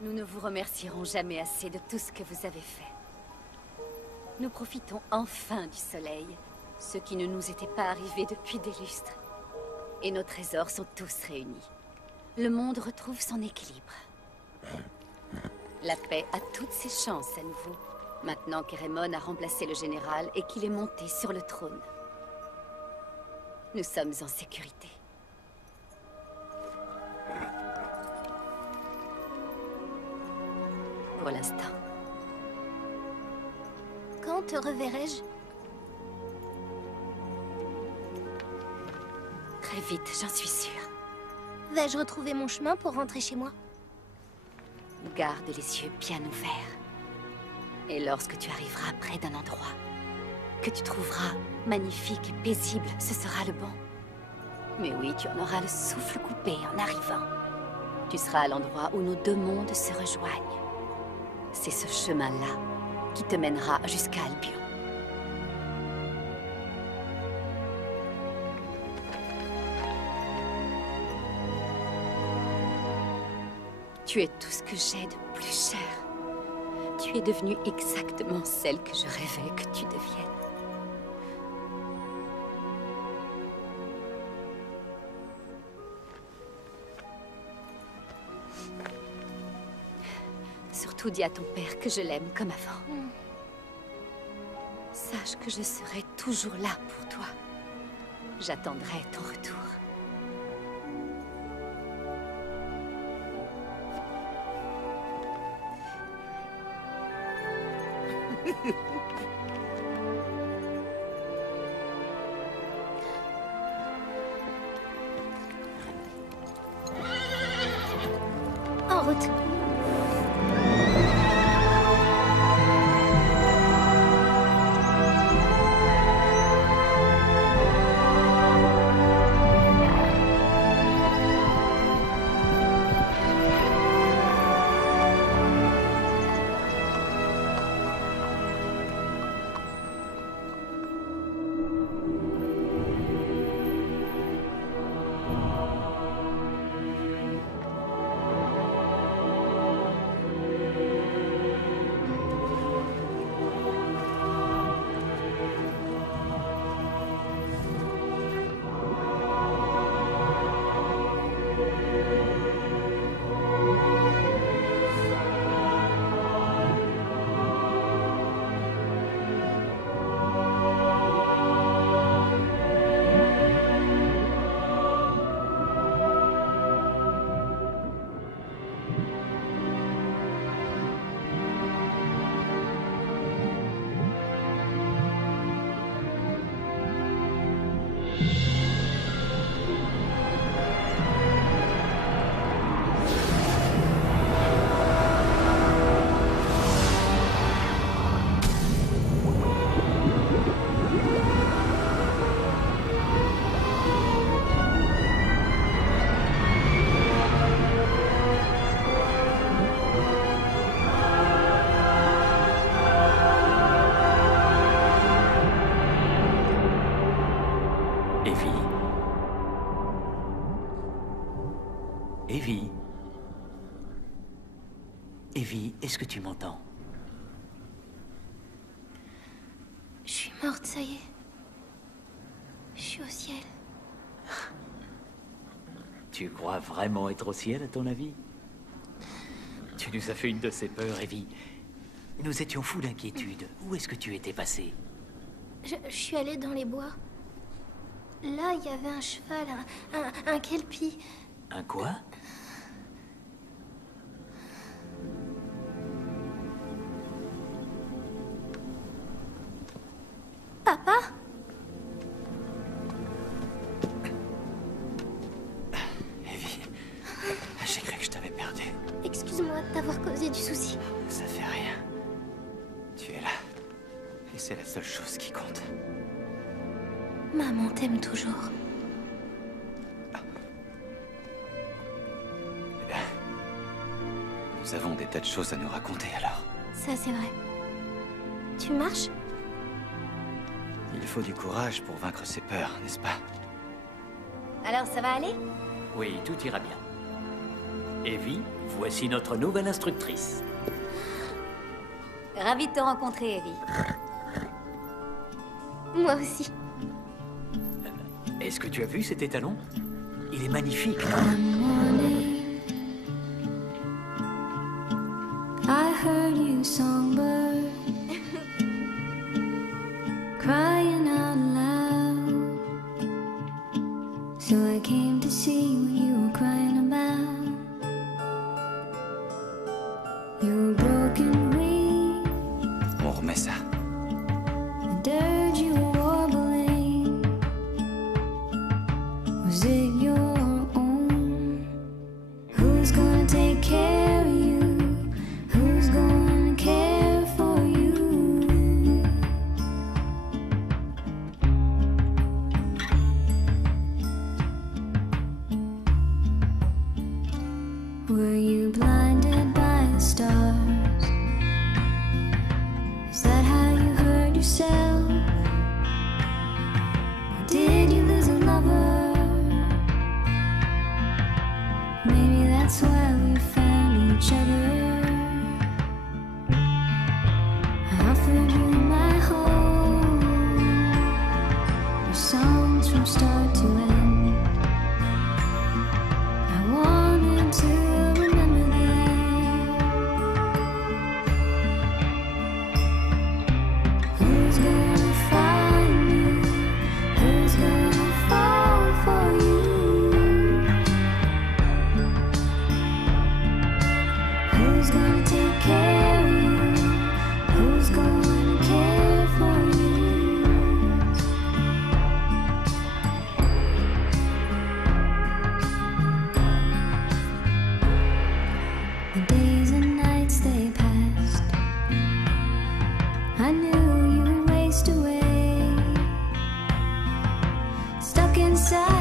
Nous ne vous remercierons jamais assez de tout ce que vous avez fait. Nous profitons enfin du soleil, ce qui ne nous était pas arrivé depuis des lustres. Et nos trésors sont tous réunis. Le monde retrouve son équilibre. La paix a toutes ses chances à nouveau, maintenant qu'Eremon a remplacé le général et qu'il est monté sur le trône. Nous sommes en sécurité. Pour l'instant. Quand te reverrai-je? Très vite, j'en suis sûre. Vais-je retrouver mon chemin pour rentrer chez moi? Garde les yeux bien ouverts. Et lorsque tu arriveras près d'un endroit que tu trouveras magnifique et paisible, ce sera le bon. Mais oui, tu en auras le souffle coupé en arrivant. Tu seras à l'endroit où nos deux mondes se rejoignent. C'est ce chemin-là qui te mènera jusqu'à Albion. Tu es tout ce que j'ai de plus cher. Tu es devenue exactement celle que je rêvais que tu deviennes. Surtout dis à ton père que je l'aime comme avant. Sache que je serai toujours là pour toi. J'attendrai ton retour. En route. Evie. Evie, est-ce que tu m'entends? Je suis morte, ça y est. Je suis au ciel. Tu crois vraiment être au ciel, à ton avis? Tu nous as fait une de ces peurs, Evie. Nous étions fous d'inquiétude. Où est-ce que tu étais passé? Je suis allée dans les bois. Là, il y avait un cheval, un kelpie. Un quoi? Papa? Evie, j'ai cru que je t'avais perdu. Excuse-moi de t'avoir causé du souci. Ça fait rien. Tu es là. Et c'est la seule chose qui compte. Maman t'aime toujours. Eh bien, nous avons des tas de choses à nous raconter alors. Ça, c'est vrai. Tu marches? Il faut du courage pour vaincre ses peurs, n'est-ce pas? Alors, ça va aller? Oui, tout ira bien. Evie, voici notre nouvelle instructrice. Ravie de te rencontrer, Evie. Moi aussi. Est-ce que tu as vu cet étalon? Il est magnifique. I heard you, songbird, crying out loud. So I came to see what you were crying about. Your broken wing, On remet ça. the dirge you were warbling Was it your own? Who's gonna take care of you? Who's gonna care for you? Were you blinded by the stars? Is that how you hurt yourself? Or did you lose a lover? Maybe that's why we found each other. I offered you my whole, your songs from start to end. I wanted to remember them. Who's gonna find you? Who's gonna fall for you? Who's gonna take care of you? Who's gonna care for you? The days and nights they passed. I knew you would waste away, stuck inside